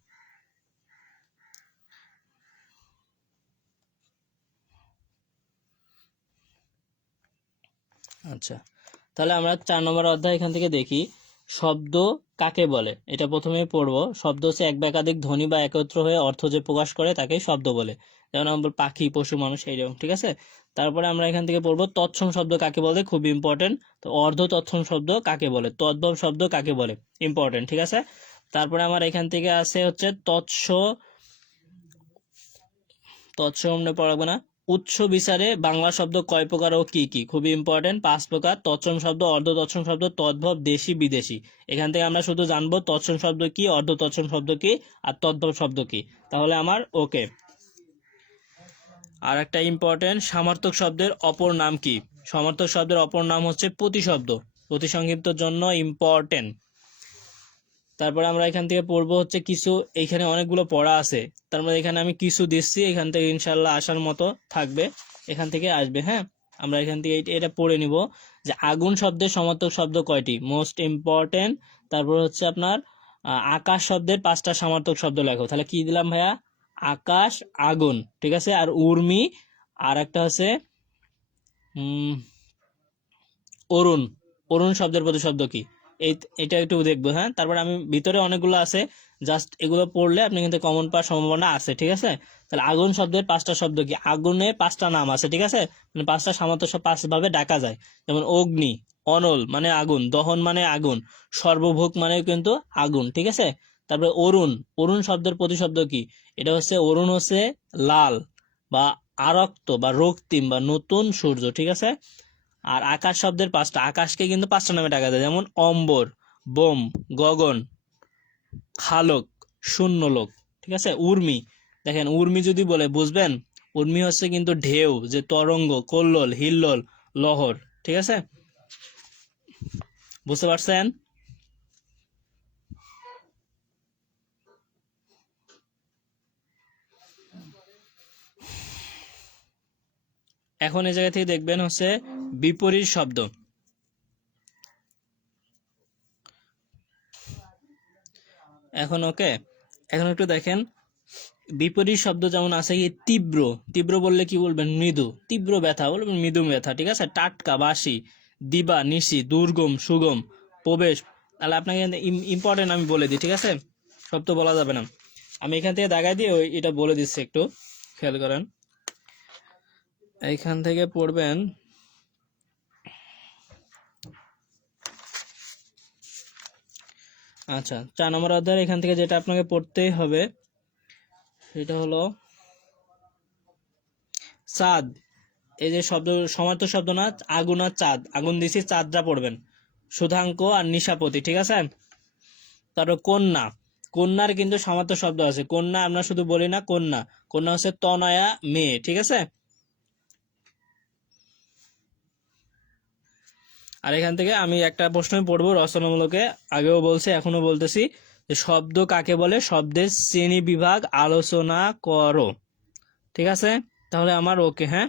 আচ্ছা, তাহলে আমরা 4 নম্বর অধ্যায় এখান থেকে দেখি শব্দ কাকে বলে। এটা প্রথমেই পড়বো। শব্দ হচ্ছে এক বা একাধিক ধ্বনি বা একত্র হয়ে অর্থ যে প্রকাশ করে তাকে শব্দ বলে। যেমন আমরা পাখি, পশু, মানুষ, এইরকম, ঠিক আছে? তারপরে আমরা এখান থেকে পড়বো তৎসম শব্দ কাকে বলে, খুব ইম্পর্টেন্ট। তো অর্ধ তৎসম শব্দ কাকে বলে, তদ্ভব শব্দ কাকে বলে, ইম্পর্টেন্ট, ঠিক আছে? তারপরে আমার এখান থেকে আছে হচ্ছে তৎস মনে পড়াবো না, উৎস বিচারে বাংলা শব্দ কয় প্রকার ও কি কি? খুবই ইম্পর্টেন্ট, 5 প্রকার। তৎসম শব্দ, অর্ধ তৎসম শব্দ, তদ্ভব, দেশি, বিদেশি। এখান থেকে আমরা শুধু জানবো তৎসম শব্দ কি, অর্ধ তৎসম শব্দ কি, আর তদ্ভব শব্দ কি। তাহলে আমার ওকে। আর একটা ইম্পর্টেন্ট, সমার্থক শব্দের অপর নাম কি? সমার্থক শব্দের অপর নাম হচ্ছে প্রতিশব্দ। প্রতিসংক্ষিপ্তর জন্য ইম্পর্টেন্ট। তারপরে আমরা এখান থেকে পড়বো হচ্ছে কিছু, এইখানে অনেকগুলো পড়া আছে, তার মধ্যে এখানে আমি কিছু দিচ্ছি, এখান থেকে ইনশাল্লাহ আসার মতো থাকবে, এখান থেকে আসবে। হ্যাঁ, আমরা এখান থেকে এটা পড়ে নিব যে আগুন শব্দের সমার্থক শব্দ কয়টি, মোস্ট ইম্পর্টেন্ট। তারপর হচ্ছে আপনার আকাশ শব্দের 5টা সমার্থক শব্দ লেখো। তাহলে কি দিলাম ভাইয়া? আকাশ, আগুন, ঠিক আছে, আর উর্মি, আর একটা হচ্ছে অরুণ। অরুণ শব্দের প্রতিশব্দ কি? এটা একটু দেখবো। হ্যাঁ, তারপর আমি ভিতরে অনেকগুলো আছে, জাস্ট এগুলো পড়লে আপনি কিন্তু কমন পাওয়ার সম্ভাবনা আছে, ঠিক আছে। তাহলে আগুন শব্দের 5টা শব্দ কি? আগুনে 5টা নাম আছে, ঠিক আছে, মানে 5টা সামর্থ্য 5 ভাবে ডাকা যায়। যেমন অগ্নি, অনল মানে আগুন, দহন মানে আগুন, সর্বভোগ মানে কিন্তু আগুন, ঠিক আছে। তারপরে অরুণ, অরুণ শব্দের প্রতিশব্দ কি? এটা হচ্ছে অরুণ হচ্ছে লাল বা আরক্ত বা রক্তিম বা নতুন সূর্য, ঠিক আছে। আর আকাশ শব্দের 5টা, আকাশকে কিন্তু 5টা নামে ডাকা যায়, যেমন অম্বর, বোম, গগন, খালক, শূন্যলোক, ঠিক আছে। উর্মি, দেখেন উর্মি যদি বলে বুঝবেন, উর্মি হচ্ছে কিন্তু ঢেউ, যে তরঙ্গ, কল্লোল, হিল্লোল, লহর, ঠিক আছে, বুঝতে পারছেন? এখন এই জায়গা থেকে দেখবেন হচ্ছে বিপরীত শব্দ। এখন ওকে, এখন একটু দেখেন বিপরীত শব্দ যেমন আছে কি? তীব্র, তীব্র বললে কি বলবেন? মৃদু। তীব্র ব্যথা বলবেন মৃদু ব্যথা, ঠিক আছে। টাটকা, বাসি, দিবা নিশি, দুর্গম, সুগম, প্রবেশ। তাহলে আপনাকে ইম্পর্টেন্ট আমি বলে দিই, ঠিক আছে, সব তো বলা যাবে না। আমি এখান থেকে দাগাই দিয়ে ওই এটা বলে দিচ্ছি, একটু খেয়াল করেন। এইখান থেকে পড়বেন আচ্ছা 4 নম্বর অধ্যায়। এখান থেকে যেটা আপনাকে পড়তেই হবে সেটা হলো চাঁদ। এই যে শব্দ সমার্থক শব্দ না, আগুন আর চাঁদ, আগুন দিছি, চাঁদরা পড়বেন, সুধাঙ্ক আর নিশাপতি, ঠিক আছে। তারপর কন্যা, কন্যার কিন্তু সমার্থক শব্দ আছে। কন্যা আমরা শুধু বলি না কন্যা, কন্যা হচ্ছে তনয়া, মেয়ে, ঠিক আছে। আর এখান থেকে আমি একটা প্রশ্নই পড়বো রচনামূলকে, আগেও বলছি এখনো বলতেছি, যে শব্দ কাকে বলে, শব্দের শ্রেণী বিভাগ আলোচনা করো, ঠিক আছে। তাহলে আমার ওকে। হ্যাঁ,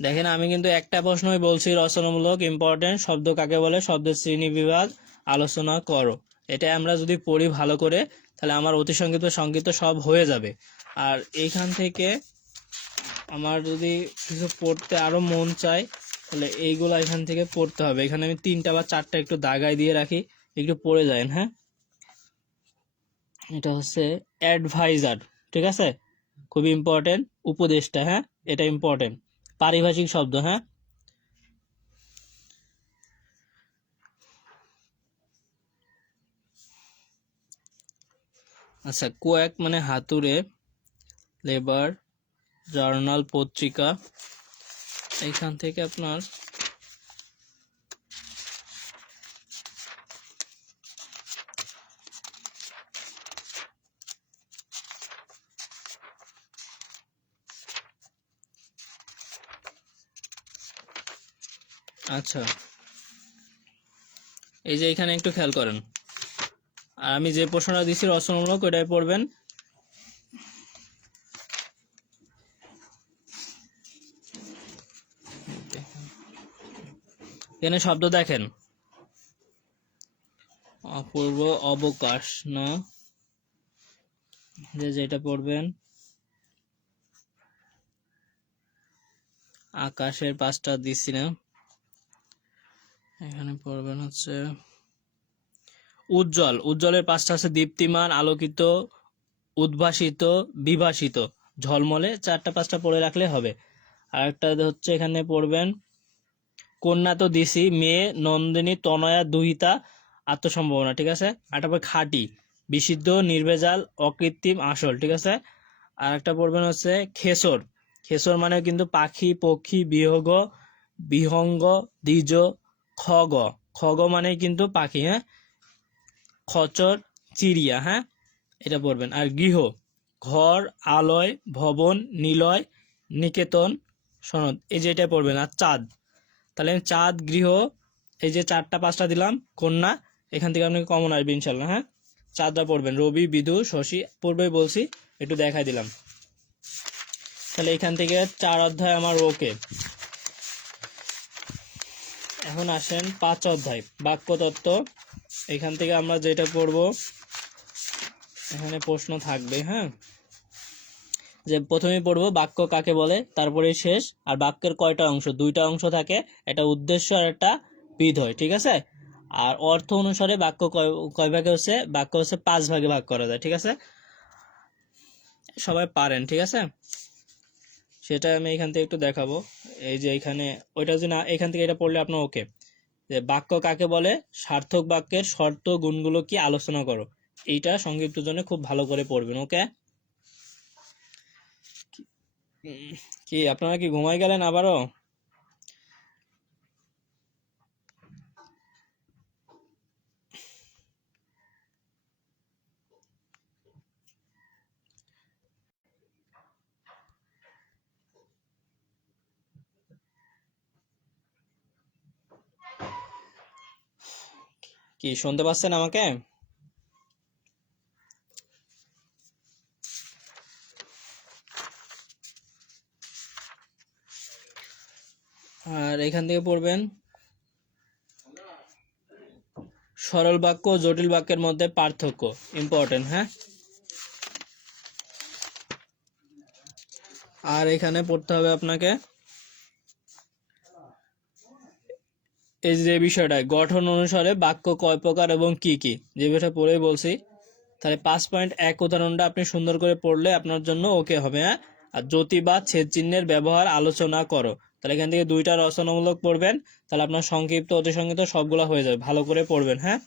দেখেন আমি কিন্তু একটা প্রশ্নই বলছি রচনামূলক, ইম্পর্টেন্ট, শব্দ কাকে বলে, শব্দের শ্রেণী বিভাগ আলোচনা করো। এটা আমরা যদি পড়ি ভালো করে, তাহলে আমার অতি সংক্ষিপ্ত সংক্ষিপ্ত সব হয়ে যাবে। আর এইখান থেকে আমার যদি কিছু পড়তে আরো মন চায়, তাহলে এইগুলো এখান থেকে পড়তে হবে। এখানে আমি 3টা বা 4টা একটু দাগাই দিয়ে রাখি, একটু পড়ে যান। হ্যাঁ, এটা হচ্ছে অ্যাডভাইজার, ঠিক আছে, খুবই ইম্পর্টেন্ট, উপদেষ্টা। হ্যাঁ, এটা ইম্পর্টেন্ট, পারিভাষিক শব্দ। হ্যাঁ, আচ্ছা কোয়াক মানে হাতুড়ে, লেবার, জার্নাল পত্রিকা। এখান থেকে আপনার আচ্ছা এই যে এখানে একটু খেয়াল করেন, আর আমি যে প্রশ্নটা দিচ্ছি রচনামূলক ওটাই পড়বেন। এখানে শব্দ দেখেন, অপূর্ব, অবকাশ না, যেটা পড়বেন আকাশের 5টা দিচ্ছি না, এখানে পড়বেন হচ্ছে উজ্জ্বল, উজ্জ্বলের 5টা আছে দীপ্তিমান, আলোকিত, উদ্ভাসিত, বিভাসিত, ঝলমলে। 4টা 5টা পড়ে রাখলে হবে। আর একটা হচ্ছে এখানে পড়বেন কন্যা তো দিছি, মেয়ে, নন্দিনী, তনয়া, দুহিতা, আত্মসম্ভাবনা, ঠিক আছে। আর তারপর খাঁটি, বিশুদ্ধ, নির্ভেজাল, অকৃত্রিম, আসল, ঠিক আছে। আর একটা পড়বেন হচ্ছে খেসর। খেসর মানে কিন্তু পাখি, পক্ষী, বিহগ, বিহঙ্গ, দ্বিজ, খগ। খগ মানে কিন্তু পাখি, হ্যাঁ। খচর, চিড়িয়া, হ্যাঁ, এটা পড়বেন। আর গৃহ, ঘর, আলয়, ভবন, নিলয়, নিকেতন, সনদ, এই যে এটা পড়বেন। আর চাঁদ, তাহলে চাঁদ, গৃহ, এই যে 4টা 5টা দিলাম, কন্যা, এখান থেকে আপনাকে কমন আসবে ইনশাল্লাহ, হ্যাঁ। চাঁদটা পড়বেন, রবি, বিধু, শশী, পূর্বেই বলছি, একটু দেখাই দিলাম। তাহলে এখান থেকে 4 অধ্যায় আমার ওকে। এখন আসেন 5 অধ্যায় বাক্যতত্ত্ব। এখান থেকে আমরা যেটা পড়ব, এখানে প্রশ্ন থাকবে, হ্যাঁ। যে প্রথমেই পড়বো বাক্য কাকে বলে, তারপরে শেষ। আর বাক্যের কয়টা অংশ? 2টা অংশ থাকে, একটা উদ্দেশ্য আর একটা বিধেয়, ঠিক আছে। আর অর্থ অনুসারে বাক্য কয় ভাগে হচ্ছে? বাক্য হচ্ছে 5 ভাগে ভাগ করা যায়, ঠিক আছে। সবাই পারেন, ঠিক আছে। সেটা আমি এখান থেকে একটু দেখাবো। এই যে এখানে ওইটা যদি না, এখান থেকে এটা পড়লে আপনার ওকে। যে বাক্য কাকে বলে, সার্থক বাক্যের শর্ত গুণগুলো কি আলোচনা করো। এইটা সংক্ষিপ্ত জন্য খুব ভালো করে পড়বেন, ওকে। কি আপনারা কি ঘুমাই গেলেন আবারও? কি শুনতে পাচ্ছেন আমাকে? আর এখান থেকে পড়বেন সরল বাক্য ও জটিল বাক্যের মধ্যে পার্থক্য, ইম্পর্টেন্ট, হ্যাঁ। আর এখানে পড়তে হবে আপনাকে এই যে বিষয়টা, গঠন অনুসারে বাক্য কয় প্রকার এবং কি কি, যে বিষয়টা পড়েই বলছি। তাহলে 5.1 উদাহরণটা আপনি সুন্দর করে পড়লে আপনার জন্য ওকে হবে, হ্যাঁ। আর জ্যোতি বা ছেদ চিহ্নের ব্যবহার আলোচনা করো। তাহলে এখান থেকে 2টা রচনামূলক পড়বেন, তাহলে আপনার সংক্ষিপ্ত, অতি সংক্ষিপ্ত সবগুলা হয়ে যাবে। ভালো করে পড়বেন, হ্যাঁ।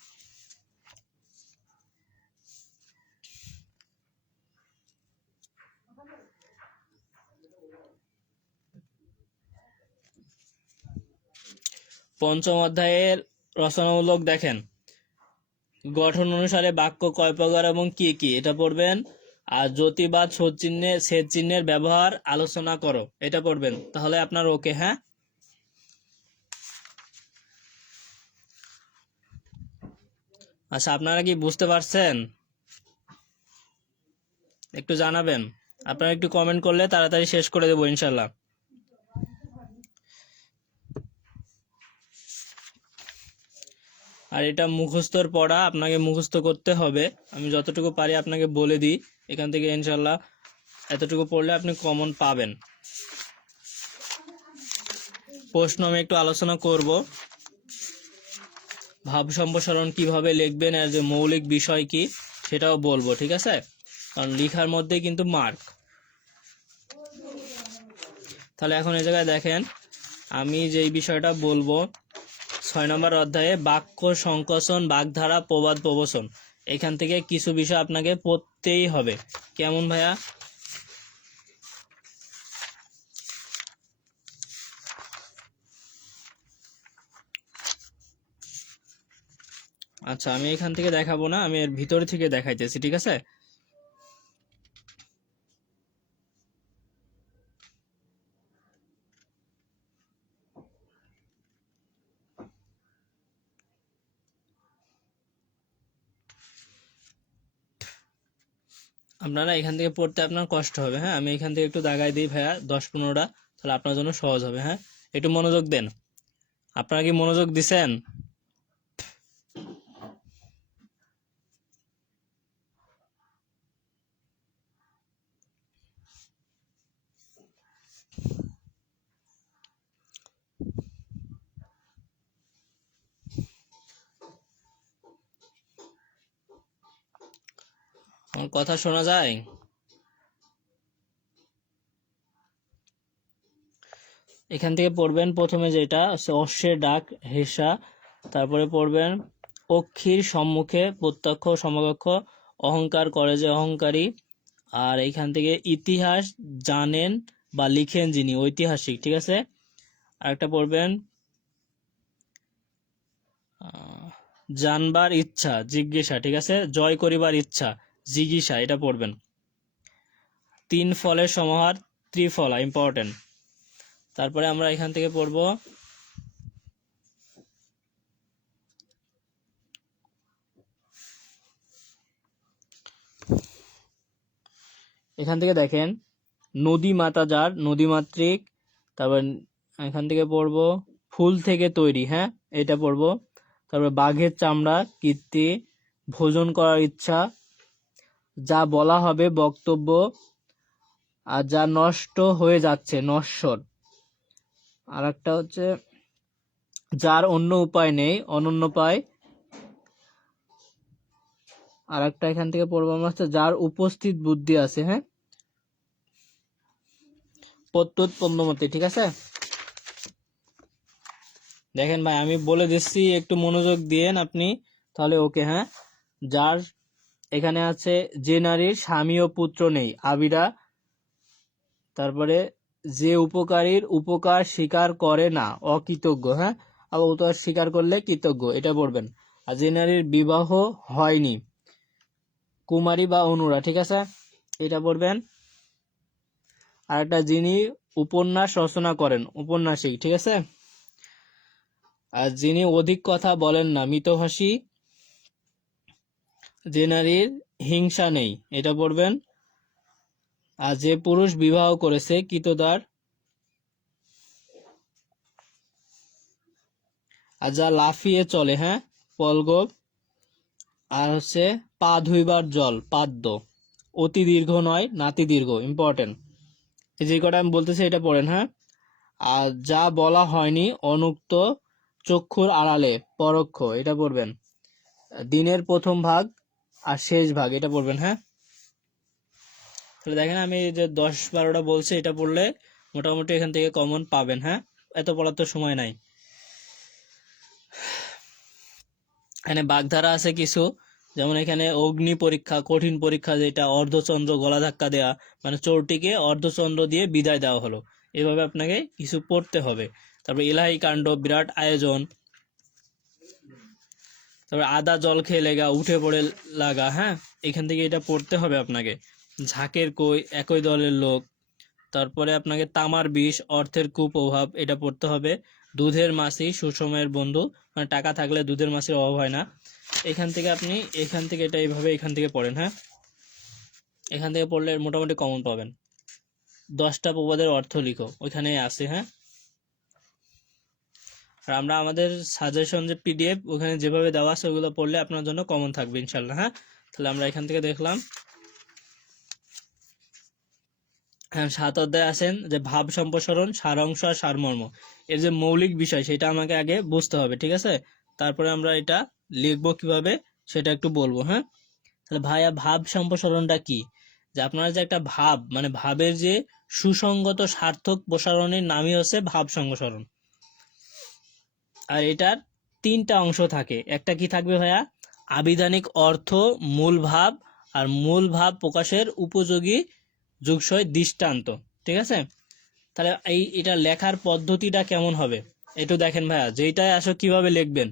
পঞ্চম অধ্যায়ের রচনামূলক দেখেন, গঠন অনুসারে বাক্য কয় প্রকার এবং কি কি, এটা পড়বেন। আর জ্যোতি বা ছেদ চিহ্নের ব্যবহার আলোচনা করো, এটা পড়বেন। তাহলে আপনার ওকে, হ্যাঁ। আচ্ছা, আপনারা কি বুঝতে পারছেন? একটু জানাবেন। আপনারা একটু কমেন্ট করলে তাড়াতাড়ি শেষ করে দেবো ইনশাল্লাহ। আর এটা মুখস্থর পড়া, আপনাকে মুখস্থ করতে হবে। আমি যতটুকু পারি আপনাকে বলে দিই, এখান থেকে ইনশাল্লাহ এতটুকু পড়লে আপনি কমন পাবেন। প্রশ্ন আমি একটু আলোচনা করব, ভাব সম্প্রসারণ কিভাবে লিখবেন, এর যে মৌলিক বিষয় কি সেটাও বলবো, ঠিক আছে। কারণ লেখার মধ্যে কিন্তু মার্ক। তাহলে এখন এই জায়গায় দেখেন, আমি যেই বিষয়টা বলবো 6 নম্বর অধ্যায়ে বাক্য সংকোচন, বাগধারা, প্রবাদ, প্রবচন, এখান থেকে কিছু বিষয় আপনাকে পড়তেই হবে। কেমন ভাইয়া? আচ্ছা, আমি এখান থেকে দেখাবো না, আমি এর ভিতর থেকে দেখাইতেছি, ঠিক আছে। আপনারা এখান থেকে পড়তে আপনার কষ্ট হবে, হ্যাঁ। আমি এখান থেকে একটু দাগাই দিই ভাইয়া 10-15টা, তাহলে আপনার জন্য সহজ হবে, হ্যাঁ। একটু মনোযোগ দেন। আপনারা কি মনোযোগ দিছেন? আমার কথা শোনা যায়? এখান থেকে পড়বেন প্রথমে যেটা অশ্বের ডাক, হেসা। তারপরে পড়বেন অক্ষীর সম্মুখে প্রত্যক্ষ সমকক্ষ, অহংকার করে যে অহংকারী, আর এইখান থেকে ইতিহাস জানেন বা লিখেন যিনি, ঐতিহাসিক, ঠিক আছে। আরেকটা পড়বেন জানবার ইচ্ছা, জিজ্ঞাসা, ঠিক আছে। জয় করিবার ইচ্ছা, জিজ্ঞাসা, এটা পড়বেন। তিন ফলের সমাহার, ত্রিফলা, ইম্পর্টেন্ট। তারপরে আমরা এখান থেকে পড়ব এখান থেকে দেখেন নদী মাতা যার, নদীমাতৃক। তারপর এখান থেকে পড়ব ফুল থেকে তৈরি, হ্যাঁ, এটা পড়ব। তারপর বাঘের চামড়া, কীর্তি, ভোজন করার ইচ্ছা, যা বলা হবে বক্তব্য, আর যা নষ্ট হয়ে যাচ্ছে, নশ্বর। আর একটা হচ্ছে যার অন্য উপায় নেই, অনন্যোপায়। আর একটা এখান থেকে পড়বো আমরা হচ্ছে যার উপস্থিত বুদ্ধি আছে, হ্যাঁ, প্রত্যুত পদ্মমতি, ঠিক আছে। দেখেন ভাই, আমি বলে দিচ্ছি, একটু মনোযোগ দিয়েন আপনি, তাহলে ওকে। হ্যাঁ, যার এখানে আছে যে নারীর স্বামী ও পুত্র নেই, আবিরা। তারপরে যে উপকারীর উপকার স্বীকার করে না, অকৃতজ্ঞ, হ্যাঁ, আবার উপকার স্বীকার করলে কৃতজ্ঞ, এটা পড়বেন। আর যে নারীর বিবাহ হয়নি, কুমারী বা অনুরা, ঠিক আছে, এটা পড়বেন। আর একটা যিনি উপন্যাস রচনা করেন, উপন্যাসিক, ঠিক আছে। আর যিনি অধিক কথা বলেন না, মিতভাষী। যে নারীর হিংসা নেই, এটা পড়বেন। আর যে পুরুষ বিবাহ করেছে, কৃতদার। আর যা লাফিয়ে চলে, হ্যাঁ, পলগব। আর হচ্ছে পা ধুইবার জল, পাদ্য। অতি দীর্ঘ নয়, নাতি দীর্ঘ, ইম্পর্টেন্ট। এই যে কটা আমি বলতেছি এটা পড়েন, হ্যাঁ। আর যা বলা হয়নি, অনুক্ত, চক্ষুর আড়ালে, পরোক্ষ, এটা পড়বেন। দিনের প্রথম ভাগ আর শেষ ভাগ, এটা পড়বেন, হ্যাঁ। তাহলে দেখেন আমি যে 10-12টা বলছি, এটা পড়লে মোটামুটি এখান থেকে কমন পাবেন, হ্যাঁ। এত পড়ার তো সময় নাই। এখানে বাগধারা আছে কিছু, যেমন এখানে অগ্নি পরীক্ষা, কঠিন পরীক্ষা, যেটা অর্ধচন্দ্র, গলা ধাক্কা দেয়া, মানে চোরটিকে অর্ধচন্দ্র দিয়ে বিদায় দেওয়া হলো, এভাবে আপনাকে কিছু পড়তে হবে। তারপর ইলাহি কাণ্ড, বিরাট আয়োজন। তারপর আদা জল খেয়ে লেগা, উঠে পড়ে লাগা, হ্যাঁ, এখান থেকে এটা পড়তে হবে আপনাকে। ঝাঁকের কই, একই দলের লোক। তারপরে আপনাকে তামার বিষ, অর্থের কুপ্রভাব, এটা পড়তে হবে। দুধের মাছি, সুসময়ের বন্ধু, মানে টাকা থাকলে দুধের মাছির অভাব হয় না। এখান থেকে আপনি এখান থেকে এটা এইভাবে এখান থেকে পড়েন, হ্যাঁ। এখান থেকে পড়লে মোটামুটি কমন পাবেন। 10টা প্রবাদের অর্থ লিখো, ওইখানে আছে, হ্যাঁ। আর আমরা আমাদের সাজেশন যে পিডিএফ, ওখানে যেভাবে দেওয়া আছে ওগুলো পড়লে আপনার জন্য কমন থাকবে ইনশাল্লাহ, হ্যাঁ। তাহলে আমরা এখান থেকে দেখলাম, হ্যাঁ, 7 অধ্যায় আছেন যে ভাব সম্প্রসারণ, সারাংশ আর সারমর্ম। এর যে মৌলিক বিষয় সেটা আমাকে আগে বুঝতে হবে, ঠিক আছে। তারপরে আমরা এটা লিখবো কিভাবে সেটা একটু বলবো, হ্যাঁ। তাহলে ভাইয়া, ভাব সম্প্রসারণটা কি? যে আপনারা যে একটা ভাব, মানে ভাবের যে সুসংগত সার্থক প্রসারণের নামই হচ্ছে ভাব সম্প্রসারণ। আর এটার 3টা অংশ থাকে। একটা কি থাকবে ভাইয়া? আবিধানিক অর্থ, মূল ভাব, আর মূল ভাব প্রকাশের উপযোগী যুগসই দৃষ্টান্ত, ঠিক আছে। তাহলে এটা লেখার পদ্ধতিটা কেমন হবে একটু দেখেন ভাইয়া। যেইটাই আসো কিভাবে লিখবেন,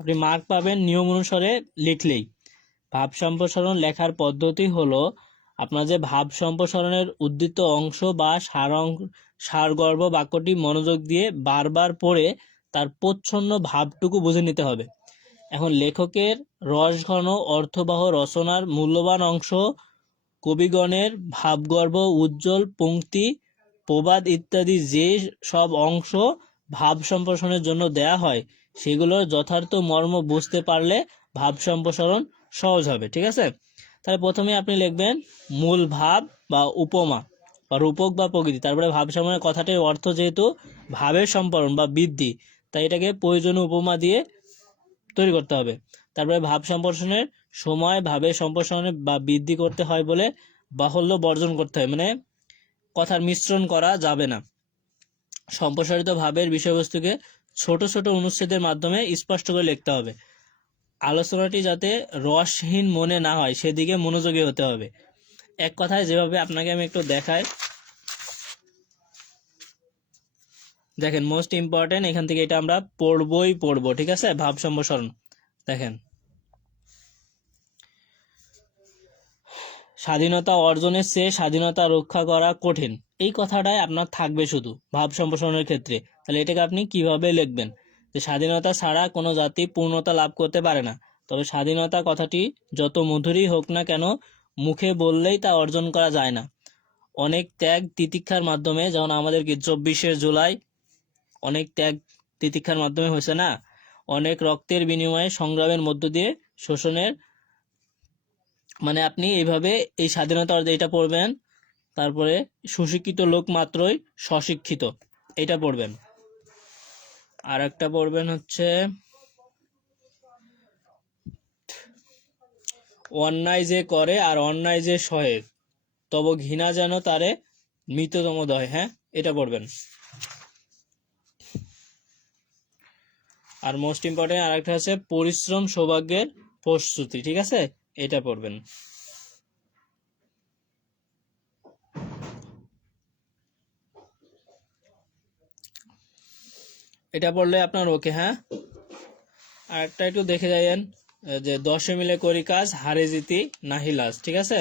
আপনি মার্ক পাবেন নিয়ম অনুসারে লিখলেই। ভাব সম্প্রসারণ লেখার পদ্ধতি হলো, আপনার যে ভাব সম্প্রসারণের উদ্ধৃত অংশ বা সারগর্ভ বাক্যটি মনোযোগ দিয়ে বারবার পড়ে তার প্রচ্ছন্ন ভাবটুকু বুঝে নিতে হবে। এখন লেখকের রসঘন অর্থবহ রচনার মূল্যবান অংশ, কবিগণের ভাবগর্ভ উজ্জ্বল পংক্তি, প্রবাদ ইত্যাদি যে সব অংশ ভাব সম্প্রসারণের জন্য দেয়া হয়, সেগুলোর যথার্থ মর্ম বুঝতে পারলে ভাব সম্প্রসারণ সহজ হবে, ঠিক আছে। তাহলে প্রথমে আপনি লিখবেন মূল ভাব বা উপমা বা রূপক বা প্রকৃতি। তারপরে ভাব সম্প্রসারণের কথাটির অর্থ যেহেতু ভাবের সম্প্রসারণ বা বৃদ্ধি, তাই এটাকে প্রয়োজনীয় উপমা দিয়ে তৈরি করতে হবে। তারপরে ভাব সম্প্রসারণের সময় ভাবের সম্প্রসারণে বা বৃদ্ধি করতে হয় বলে বাহুল্য বর্জন করতে হয়, মানে কথার মিশ্রণ করা যাবে না। সম্প্রসারিত ভাবের বিষয়বস্তুকে ছোট ছোট অনুচ্ছেদের মাধ্যমে স্পষ্ট করে লিখতে হবে। আলোচনাটি যাতে রসহীন মনে না হয় সেদিকে মনোযোগী হতে হবে। এক কথায় যেভাবে আপনাকে আমি একটু দেখাই, দেখেন মোস্ট ইম্পর্টেন্ট, এখান থেকে এটা আমরা পড়বো, ঠিক আছে। ভাব সম্প্রসারণ দেখেন, স্বাধীনতা অর্জনের চেয়ে স্বাধীনতা রক্ষা করা কঠিন, এই কথাটাই আপনার থাকবে শুধু ভাব সম্প্রসারণের ক্ষেত্রে। তাহলে এটাকে আপনি কিভাবে লিখবেন, যে স্বাধীনতা ছাড়া কোনো জাতি পূর্ণতা লাভ করতে পারে না, তবে স্বাধীনতা কথাটি যত মধুরই হোক না কেন মুখে বললেই তা অর্জন করা যায় না। অনেক ত্যাগ তিতিক্ষার মাধ্যমে, যেমন আমাদের কি 24শে জুলাই অনেক ত্যাগ তিতিক্ষার মাধ্যমে হয়েছে না, অনেক রক্তের বিনিময়ে সংগ্রামের মধ্য দিয়ে শোষণের, মানে আপনি এইভাবে এই স্বাধীনতা এটা পড়বেন। তারপরে সুশিক্ষিত লোক মাত্রই স্বশিক্ষিত, এটা পড়বেন। আর একটা পড়বেন হচ্ছে অন্যায় যে করে আর অন্যায় যে সহে, তব ঘৃণা যেন তারে মৃততম দয়, হ্যাঁ এটা পড়বেন। আর মোস্ট ইম্পর্টেন্ট আর একটা হচ্ছে পরিশ্রম সৌভাগ্যের প্রস্তুতি, ঠিক আছে, এটা পড়বেন। এটা পড়লে আপনার ওকে, হ্যাঁ। আর একটা একটু দেখে যাইয়েন, যে 10 মিলে করি কাজ, হারে জিতি নাহি লাজ, ঠিক আছে।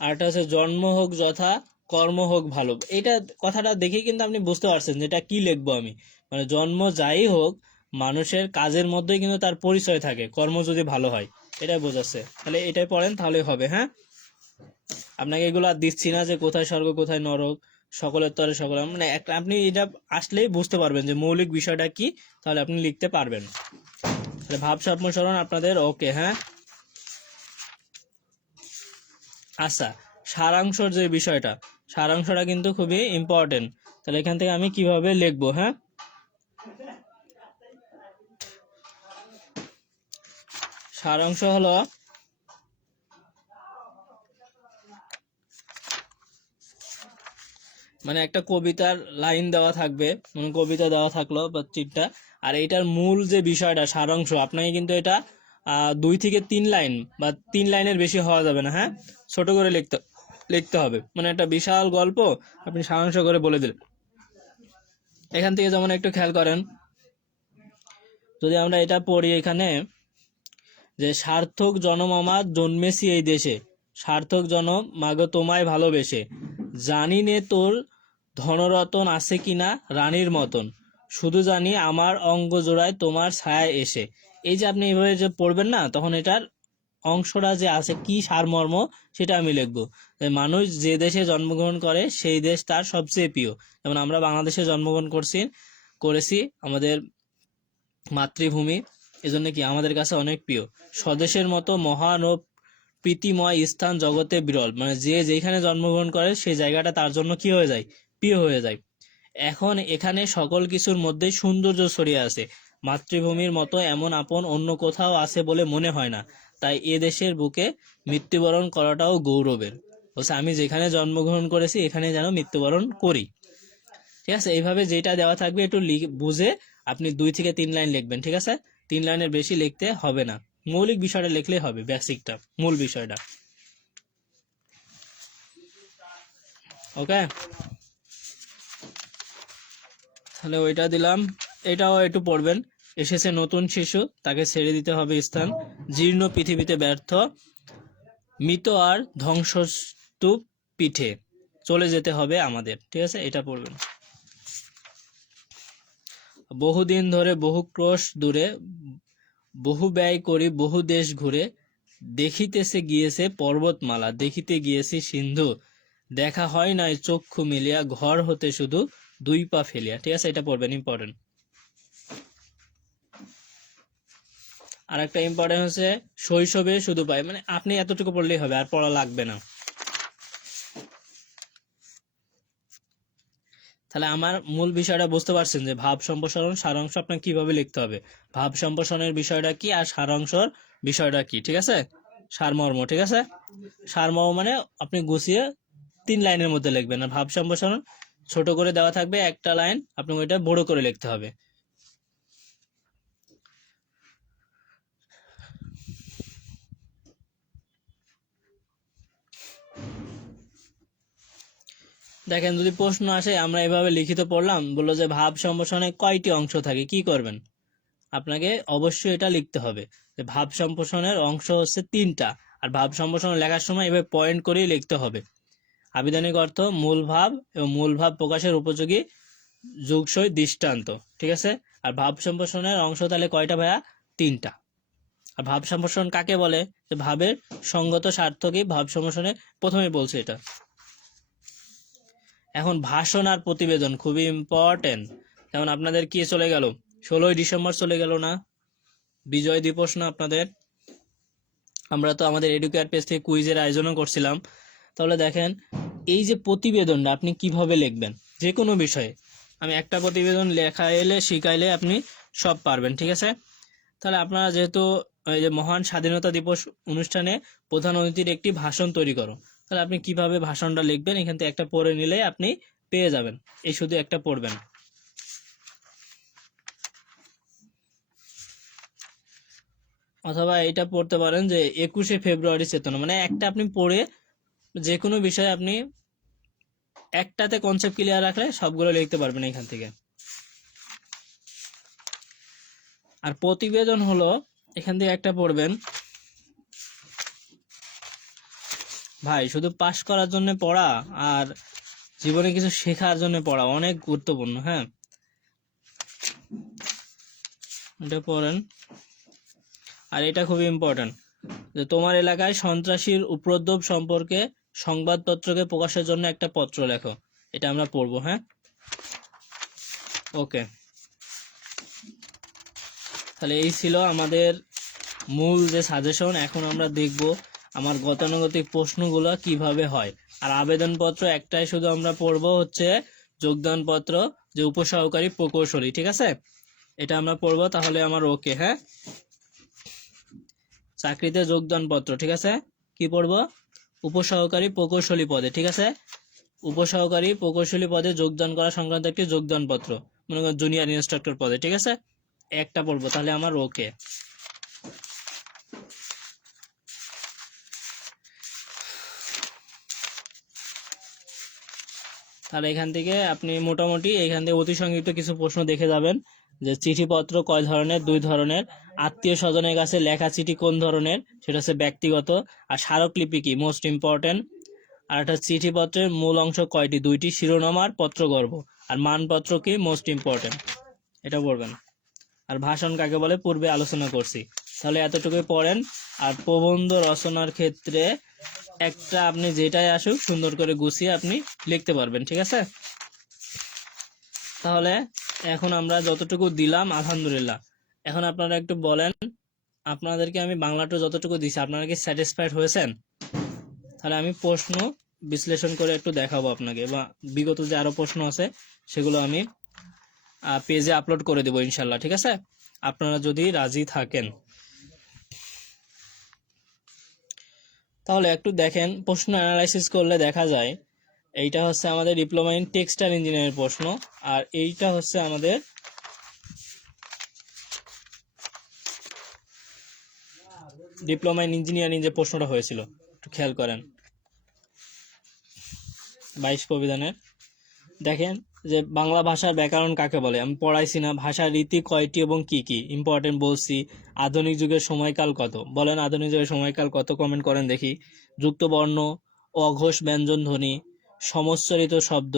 আর একটা হচ্ছে জন্ম হোক যথা, কর্ম হোক ভালো, এটা কথাটা দেখে কিন্তু আপনি বুঝতে পারছেন যেটা কি লিখবো আমি। মানে জন্ম যাই হোক, মানুষের কাজের মধ্যেই কিন্তু তার পরিচয় থাকে, কর্ম যদি ভালো হয়, এটা বোঝাচ্ছে। তাহলে এটাই পড়েন, তাহলে হবে, হ্যাঁ। আপনাকে এগুলো আর দিচ্ছি না যে কোথায় স্বর্গ কোথায় নরক, সকলের তরে সকল, মানে একটা আপনি এটা আসলেই বুঝতে পারবেন যে মৌলিক বিষয়টা কি, তাহলে আপনি লিখতে পারবেন। তাহলে ভাব সম্প্রসারণ আপনাদের ওকে, হ্যাঁ। আচ্ছা, সারাংশর যে বিষয়টা, সারাংশটা কিন্তু খুবই ইম্পর্টেন্ট। তাহলে এখান থেকে আমি কিভাবে লিখবো, হ্যাঁ। সারাংশ হলো, মানে একটা কবিতার লাইন দেওয়া থাকবে, মানে কবিতা দেওয়া থাকলো বা চিটটা, আর এইটার মূল যে বিষয়টা সারাংশ, আপনাকে কিন্তু এটা 2 থেকে 3 লাইন বা 3 লাইনের বেশি হওয়া যাবে না, হ্যাঁ। ছোট করে লিখতে লিখতে হবে, মানে একটা বিশাল গল্প আপনি সারাংশ করে বলে দিলেন। এখান থেকে যেমন একটু খেয়াল করেন, যদি আমরা এটা পড়ি এখানে, যে সার্থক জনম আমার জন্মেছি এই দেশে, সার্থক জনম মাগো তোমায় ভালোবেসে, জানি নে তোর ধনরতন আছে কিনা রানীর মতন, শুধু জানি আমার অঙ্গ জোড়ায় তোমার ছায়া এসে। এই যে আপনি এইভাবে যে পড়বেন না, তখন এটার অংশটা যে আছে কি সারমর্ম, সেটা আমি লিখবো। মানুষ যে দেশে জন্মগ্রহণ করে সেই দেশ তার সবচেয়ে প্রিয়। যেমন আমরা বাংলাদেশে জন্মগ্রহণ করেছি, আমাদের মাতৃভূমি, এজন্য কি আমাদের কাছে অনেক প্রিয়। স্বদেশের মতো মহান ও প্রীতিময় স্থান জগতে বিরল, মানে যে যেখানে জন্মগ্রহণ করে সেই জায়গাটা তার জন্য কি হয়ে যায়, প্রিয় হয়ে যায়। এখন এখানে সকল কিছুর মধ্যে সৌন্দর্য ছড়িয়ে আছে, মাতৃভূমির মতো এমন আপন অন্য কোথাও আছে বলে মনে হয় না, তাই এ দেশের বুকে মৃত্যুবরণ করাটাও গৌরবের। বলছে আমি যেখানে জন্মগ্রহণ করেছি এখানে যেন মৃত্যুবরণ করি, ঠিক আছে। এইভাবে যেটা দেওয়া থাকবে একটু বুঝে আপনি 2 থেকে 3 লাইন লিখবেন, ঠিক আছে। 3 লাইনের বেশি লিখতে হবে না, মৌলিক বিষয়টা লিখলেই হবে, বেসিকটা, মূল বিষয়টা, ওকে। তাহলে ওইটা দিলাম। এটাও একটু পড়বেন, এসেছে নতুন শিশু, তাকে ছেড়ে দিতে হবে স্থান, জীর্ণ পৃথিবীতে ব্যর্থ, মৃত আর ধ্বংসস্তূপ পিঠে, চলে যেতে হবে আমাদের, ঠিক আছে, এটা পড়বেন। বহুদিন ধরে বহু ক্রোশ দূরে, বহু ব্যয় করি বহু দেশ ঘুরে, দেখিতেছে গিয়েছে পর্বতমালা, দেখিতে গিয়েছি সিন্ধু, দেখা হয় নাই চক্ষু মিলিয়া, ঘর হতে শুধু 2 পা ফেলিয়া, ঠিক আছে, এটা পড়বেন, ইম্পর্টেন্ট। আর একটা ইম্পর্টেন্ট হচ্ছে শৈশবে শুধু পাই, মানে আপনি এতটুকু পড়লেই হবে, আর পড়া লাগবে না। তাহলে আমার মূল বিষয়টা বুঝতে পারছেন যে ভাব সম্প্রসারণ সারাংশ আপনার কিভাবে লিখতে হবে, ভাব সম্প্রসারণের বিষয়টা কি আর সারাংশর বিষয়টা কি, ঠিক আছে, সারমর্ম, ঠিক আছে। সারমর্ম মানে আপনি গুছিয়ে 3 লাইনের মধ্যে লিখবেন, আর ভাব সম্প্রসারণ ছোট করে দেওয়া থাকবে একটা লাইন, আপনি ওইটা বড় করে লিখতে হবে। দেখেন যদি প্রশ্ন আসে, আমরা এভাবে লিখিত পড়লাম, বললো যে ভাব সম্প্রসারণে কয়টি অংশ থাকে, কি করবেন? আপনাকে অবশ্যই এটা লিখতে হবে যে ভাব সম্প্রসারণের অংশ হচ্ছে 3টা। আর ভাব সম্প্রসারণ লেখার সময় এভাবে পয়েন্ট করেই লিখতে হবে। আবিধানিক অর্থ, মূল ভাব এবং মূল ভাব প্রকাশের উপযোগী যোগসই দৃষ্টান্ত, ঠিক আছে? আর ভাব সম্প্রসারণের অংশ তাহলে কয়টা ভাইয়া? 3টা। আর ভাব সম্প্রসারণ কাকে বলে? যে ভাবের সঙ্গত সার্থকই ভাব সম্প্রসারণে প্রথমে বলছে এটা। এখন ভাষণ আর প্রতিবেদন খুবই ইম্পর্টেন্ট। যেমন আপনাদের কি চলে গেল, 16ই ডিসেম্বর চলে গেল না, বিজয় দিবস না আপনাদের? আমরা তো আমাদের এডুকেয়ার পেজ থেকে কুইজের আয়োজনও করছিলাম। তাহলে দেখেন এই যে প্রতিবেদনটা আপনি কিভাবে লিখবেন যে কোনো বিষয়ে, আমি একটা প্রতিবেদন লেখা এলে শিখাইলে আপনি সব পারবেন, ঠিক আছে? তাহলে আপনারা যেহেতু এই যে মহান স্বাধীনতা দিবস অনুষ্ঠানে প্রধান অতিথির একটি ভাষণ তৈরি করো, তাহলে আপনি কিভাবে ভাষণটা লিখবেন এখান থেকে একটা পড়ে নিলে আপনি পেয়ে যাবেন। এই শুধু একটা পড়বেন। অথবা এটা পড়তে পারেন যে 21শে ফেব্রুয়ারি চেতনা, মানে একটা আপনি পড়ে যে কোনো বিষয়ে আপনি একটাতে কনসেপ্ট ক্লিয়ার রাখলে সবগুলো লিখতে পারবেন এখান থেকে। আর প্রতিবেদন হলো এখান থেকে একটা পড়বেন। ভাই শুধু পাস করার জন্য পড়া আর জীবনে কিছু শেখার জন্য পড়া অনেক গুরুত্বপূর্ণ। হ্যাঁ, এটা পড়েন। আর এটা খুবই ইম্পর্টেন্ট যে তোমার এলাকায় সন্ত্রাসীর উপদ্রব সম্পর্কে সংবাদপত্রকে প্রকাশের জন্য একটা পত্র লেখো। এটা আমরা পড়বো। হ্যাঁ, ওকে। তাহলে এই ছিল আমাদের মূল যে সাজেশন। এখন আমরা দেখব আমার গতানুগতিক প্রশ্নগুলো কিভাবে হয়। আর আবেদনপত্র একটাই শুধু আমরা পড়বো হচ্ছে যোগদানপত্র, যে উপসহকারী প্রকৌশলী, ঠিক আছে? এটা আমরা পড়বো। তাহলে আমার ওকে। হ্যাঁ, চাকরিতে যোগদানপত্র, ঠিক আছে? কি পড়বো? উপসহকারী প্রকৌশলী পদে, ঠিক আছে? উপসহকারী প্রকৌশলী পদে যোগদান করা সংক্রান্ত একটি যোগদানপত্র, মনে করেন জুনিয়র ইনস্ট্রাক্টর পদে, ঠিক আছে? একটা পড়বো। তাহলে আমার ওকে। তাহলে এখান থেকে আপনি মোটামুটি এখান থেকে অতি সংক্ষিপ্ত কিছু প্রশ্ন দেখে যাবেন যে চিঠিপত্র কয় ধরনের? 2 ধরনের। আত্মীয় স্বজনের কাছে লেখা চিঠি কোন ধরনের? সেটা হচ্ছে ব্যক্তিগত। আর স্মারকলিপি কি? Most important. আর একটা চিঠিপত্রের মূল অংশ কয়টি? 2টি, শিরোনাম আর পত্রগর্ভ। আর মানপত্র কি? Most important. এটা পড়বেন। আর ভাষণ কাকে বলে? পূর্বে আলোচনা করছি। তাহলে এতটুকুই পড়েন। আর প্রবন্ধ রচনার ক্ষেত্রে একটা আপনি যেটাই আসুক সুন্দর করে গুছিয়ে আপনি লিখতে পারবেন, ঠিক আছে? তাহলে এখন আমরা যতটুকু দিলাম আলহামদুলিল্লাহ। এখন আপনারা একটু বলেন, আপনাদেরকে আমি বাংলাটা যতটুকু দিছি আপনারা কি স্যাটিসফাইড হয়েছেন? তাহলে আমি প্রশ্ন বিশ্লেষণ করে একটু দেখাবো আপনাকে, বা বিগত যে আরো প্রশ্ন আছে সেগুলো আমি পেজে আপলোড করে দেবো ইনশাল্লাহ, ঠিক আছে? আপনারা যদি রাজি থাকেন। তাহলে একটু দেখেন, প্রশ্ন অ্যানালাইসিস করলে দেখা যায় এইটা হচ্ছে আমাদের ডিপ্লোমা ইন টেক্সটাইল ইঞ্জিনিয়ারিং প্রশ্ন, আর এইটা হচ্ছে আমাদের ডিপ্লোমা ইন ইঞ্জিনিয়ারিং যে প্রশ্নটা হয়েছিল, একটু খেয়াল করেন 22 প্রবিধানের। দেখেন যে বাংলা ভাষার ব্যাকরণ কাকে বলে? আমি পড়াইছি না। ভাষার রীতি কয়টি এবং কি কি? ইম্পর্টেন্ট বলছি। আধুনিক যুগের সময়কাল কত? বলেন আধুনিক যুগের সময়কাল কত, কমেন্ট করেন দেখি। যুক্ত বর্ণ, অঘোষ ব্যঞ্জন ধ্বনি, সমস্বরিত শব্দ,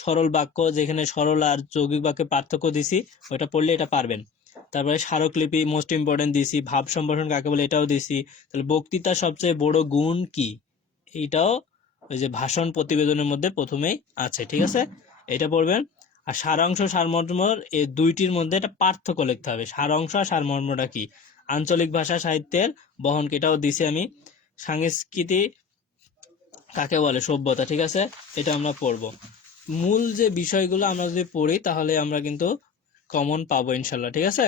সরল বাক্য, যেখানে সরল আর যৌগিক বাক্যে পার্থক্য দিছি ওইটা পড়লে এটা পারবেন। তারপরে স্মারকলিপি মোস্ট ইম্পর্টেন্ট দিছি। ভাব সম্ভাষণ কাকে বলে এটাও দিছি। তাহলে বক্তৃতার সবচেয়ে বড় গুণ কি? এইটাও ওই যে ভাষণ প্রতিবেদনের মধ্যে প্রথমেই আছে, ঠিক আছে? এটা পড়বেন। আর সারাংশ সারমর্মর এই দুইটির মধ্যে একটা পার্থক্য লিখতে হবে। সারাংশ আর সারমর্মটা কি? আঞ্চলিক ভাষা সাহিত্যের বহন, এটাও দিছি আমি। সংস্কৃতি কাকে বলে? সভ্যতা, ঠিক আছে? এটা আমরা পড়ব। মূল যে বিষয়গুলো আমরা যদি পড়ি তাহলে আমরা কিন্তু কমন পাবো ইনশাল্লাহ, ঠিক আছে?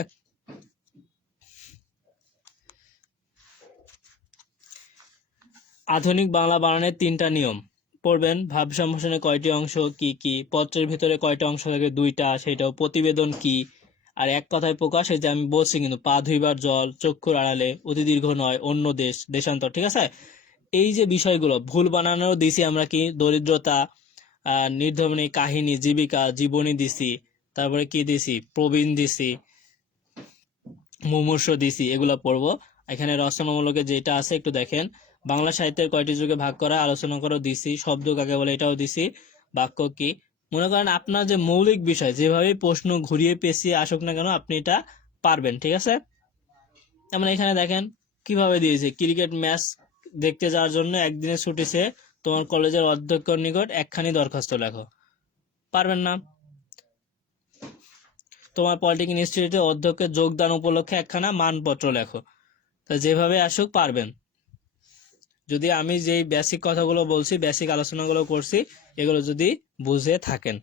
আধুনিক বাংলা বানানের 3টা নিয়ম পড়বেন। ভাব সম্ভাষণে কয়টি অংশ, কি কি? পত্রের ভিতরে কয়টা অংশ থাকে? 2টা, সেটাও। প্রতিবেদন কি? আর এক কথায় প্রকাশ, এই যে আমি বলছি কিন্তু, পা ধুইবার জল, চক্ষুর আড়ালে, অতি দীর্ঘ নয়, অন্য দেশ, দেশান্তর, ঠিক আছে? এই যে বিষয়গুলো ভুল বানানোর দিছি আমরা কি? দরিদ্রতা, নির্ধর্মী কাহিনী, জীবিকা, জীবনী দিছি, তারপরে কি দিছি, প্রবীণ দিছি, মুমূর্ষ দিছি, এগুলো পড়বো। এখানে রচনামূলকে যেটা আছে একটু দেখেন। বাংলা সাহিত্যের কয়টি যুগে ভাগ করা আলোচনা করে দিছি, শব্দ কাকে বলে এটাও দিছি, বাক্য কি। মনে করেন আপনার যে মৌলিক বিষয়, যেভাবে প্রশ্ন ঘুরিয়ে পেঁচিয়ে আসুক না কেন আপনি এটা পারবেন, ঠিক আছে। যেমন এখানে দেখেন কিভাবে দিয়েছে, ক্রিকেট ম্যাচ দেখতে যাওয়ার জন্য একদিনের ছুটি চেয়ে তোমার কলেজের অধ্যক্ষের নিকট একখানি দরখাস্ত লেখো, পারবেন না। তোমার পলিটেকনিক ইনস্টিটিউটে অধ্যক্ষের যোগদান উপলক্ষে একখানা মানপত্র লেখো। তা যেভাবে আসুক পারবেন। যদি আমি যেই বেসিক কথাগুলো বলছি, বেসিক আলোচনাগুলো করছি, এগুলো যদি বুঝে থাকেন,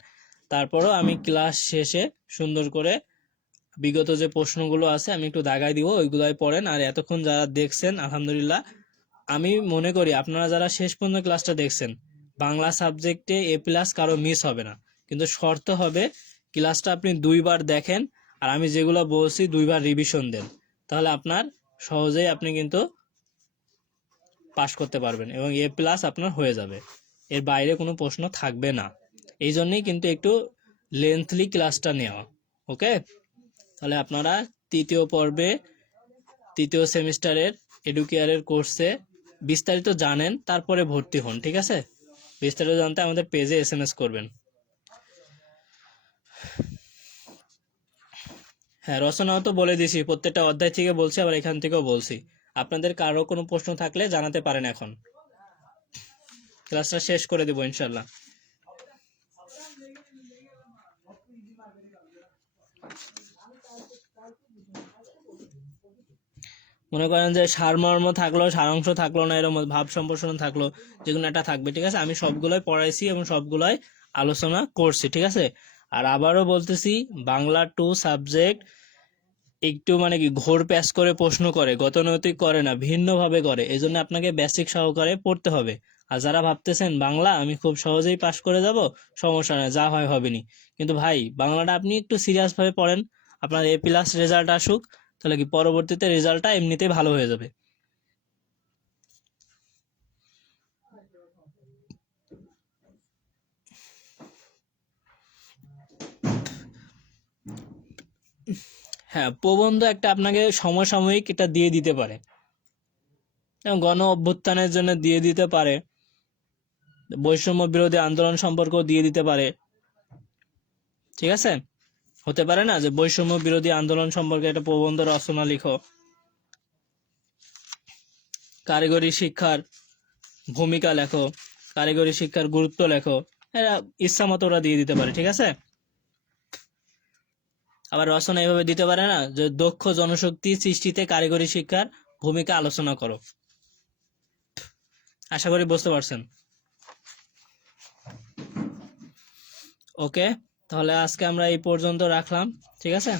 তারপরও আমি ক্লাস শেষে সুন্দর করে বিগত যে প্রশ্নগুলো আছে আমি একটু দাগাই দিব, ওইগুলাই পড়েন। আর এতক্ষণ যারা দেখছেন আলহামদুলিল্লাহ, আমি মনে করি আপনারা যারা শেষ পর্যন্ত ক্লাসটা দেখছেন, বাংলা সাবজেক্টে A+ কারো মিস হবে না। কিন্তু শর্ত হবে ক্লাসটা আপনি 2বার দেখেন, আর আমি যেগুলো বলছি 2বার রিভিশন দেন, তাহলে আপনার সহজেই আপনি কিন্তু পাস করতে পারবেন এবং A+ আপনার হয়ে যাবে। এর বাইরে কোনো প্রশ্ন থাকবে না। এই জন্যই কিন্তু একটু লেন্থলি ক্লাসটা নেওয়া। ওকে, তাহলে আপনারা তৃতীয় সেমিস্টারের এডুকেয়ারের কোর্সে বিস্তারিত জানেন, তারপরে ভর্তি হন, ঠিক আছে। বিস্তারিত জানতে আমাদের পেজে SMS করবেন। হ্যাঁ, রচনাও তো বলে দিছি, প্রত্যেকটা অধ্যায় থেকে বলছি, আবার এখান থেকেও বলছি। আপনাদের কারো কোনো প্রশ্ন থাকলে জানাতে পারেন এখন। ক্লাসটা শেষ করে দেবো ইনশাল্লাহ। মনে করেন যে সারমর্ম থাকলো, সারাংশ থাকলো না, এরকম ভাব সম্প্রসারণ থাকলো, যেগুলো একটা থাকবে, ঠিক আছে। আমি সবগুলোই পড়াইছি এবং সবগুলোই আলোচনা করছি, ঠিক আছে। আর আবারও বলতেছি, বাংলা 2 সাবজেক্ট একটু মানে কি ঘোর প্যাচ করে প্রশ্ন করে, গতানুগতিক করে না, ভিন্নভাবে করে। এই জন্য আপনাকে বেসিক সহকারে পড়তে হবে। আর যারা ভাবতেছেন বাংলা আমি খুব সহজেই পাশ করে যাব, সমস্যা নেই, যা হয় হবেনি, কিন্তু ভাই বাংলাটা আপনি একটু সিরিয়াস ভাবে পড়েন, আপনার A+ রেজাল্ট আসুক, তাহলে কি পরবর্তীতে রেজাল্টটা এমনিতেই ভালো হয়ে যাবে। হ্যাঁ, প্রবন্ধ একটা আপনাকে সমসাময়িক এটা দিয়ে দিতে পারে, যেমন গণ অভ্যুত্থানের জন্য দিয়ে দিতে পারে, বৈষম্য বিরোধী আন্দোলন সম্পর্কেও দিয়ে দিতে পারে, ঠিক আছে। হতে পারে না যে বৈষম্য বিরোধী আন্দোলন সম্পর্কে একটা প্রবন্ধ রচনা লিখো, কারিগরি শিক্ষার ভূমিকা লেখো, কারিগরি শিক্ষার গুরুত্ব লেখো, এরা ইচ্ছা মতো ওরা দিয়ে দিতে পারে, ঠিক আছে। আবার রচনা এভাবে দিতে পারে না যে দক্ষ জনশক্তি সৃষ্টিতে কারিগরি শিক্ষার ভূমিকা আলোচনা করো। আশা করি বুঝতে পারছেন। ওকে, তাহলে আজকে আমরা এই পর্যন্ত রাখলাম, ঠিক আছে।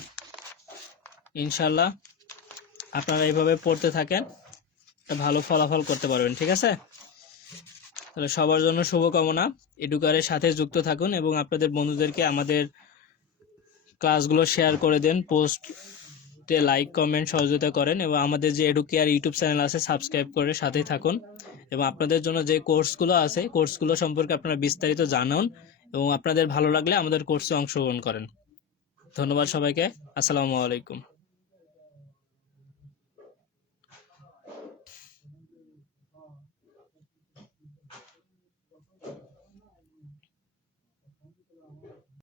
ইনশাল্লাহ আপনারা এইভাবে পড়তে থাকেন, ভালো ফলাফল করতে পারবেন, ঠিক আছে। তাহলে সবার জন্য শুভকামনা। এডুকারের সাথে যুক্ত থাকুন এবং আপনাদের বন্ধুদেরকে আমাদের ক্লাসগুলো শেয়ার করে দেন, পোস্টে লাইক কমেন্ট সহযোগিতা করেন, এবং আমাদের যে এডুকেয়ার ইউটিউব চ্যানেল আছে সাবস্ক্রাইব করে সাথেই থাকুন। এবং আপনাদের জন্য যে কোর্সগুলো আছে কোর্সগুলো সম্পর্কে আপনারা বিস্তারিত জানুন, এবং আপনাদের ভালো লাগলে আমাদের কোর্সে অংশগ্রহণ করেন। ধন্যবাদ সবাইকে। আসসালামু আলাইকুম।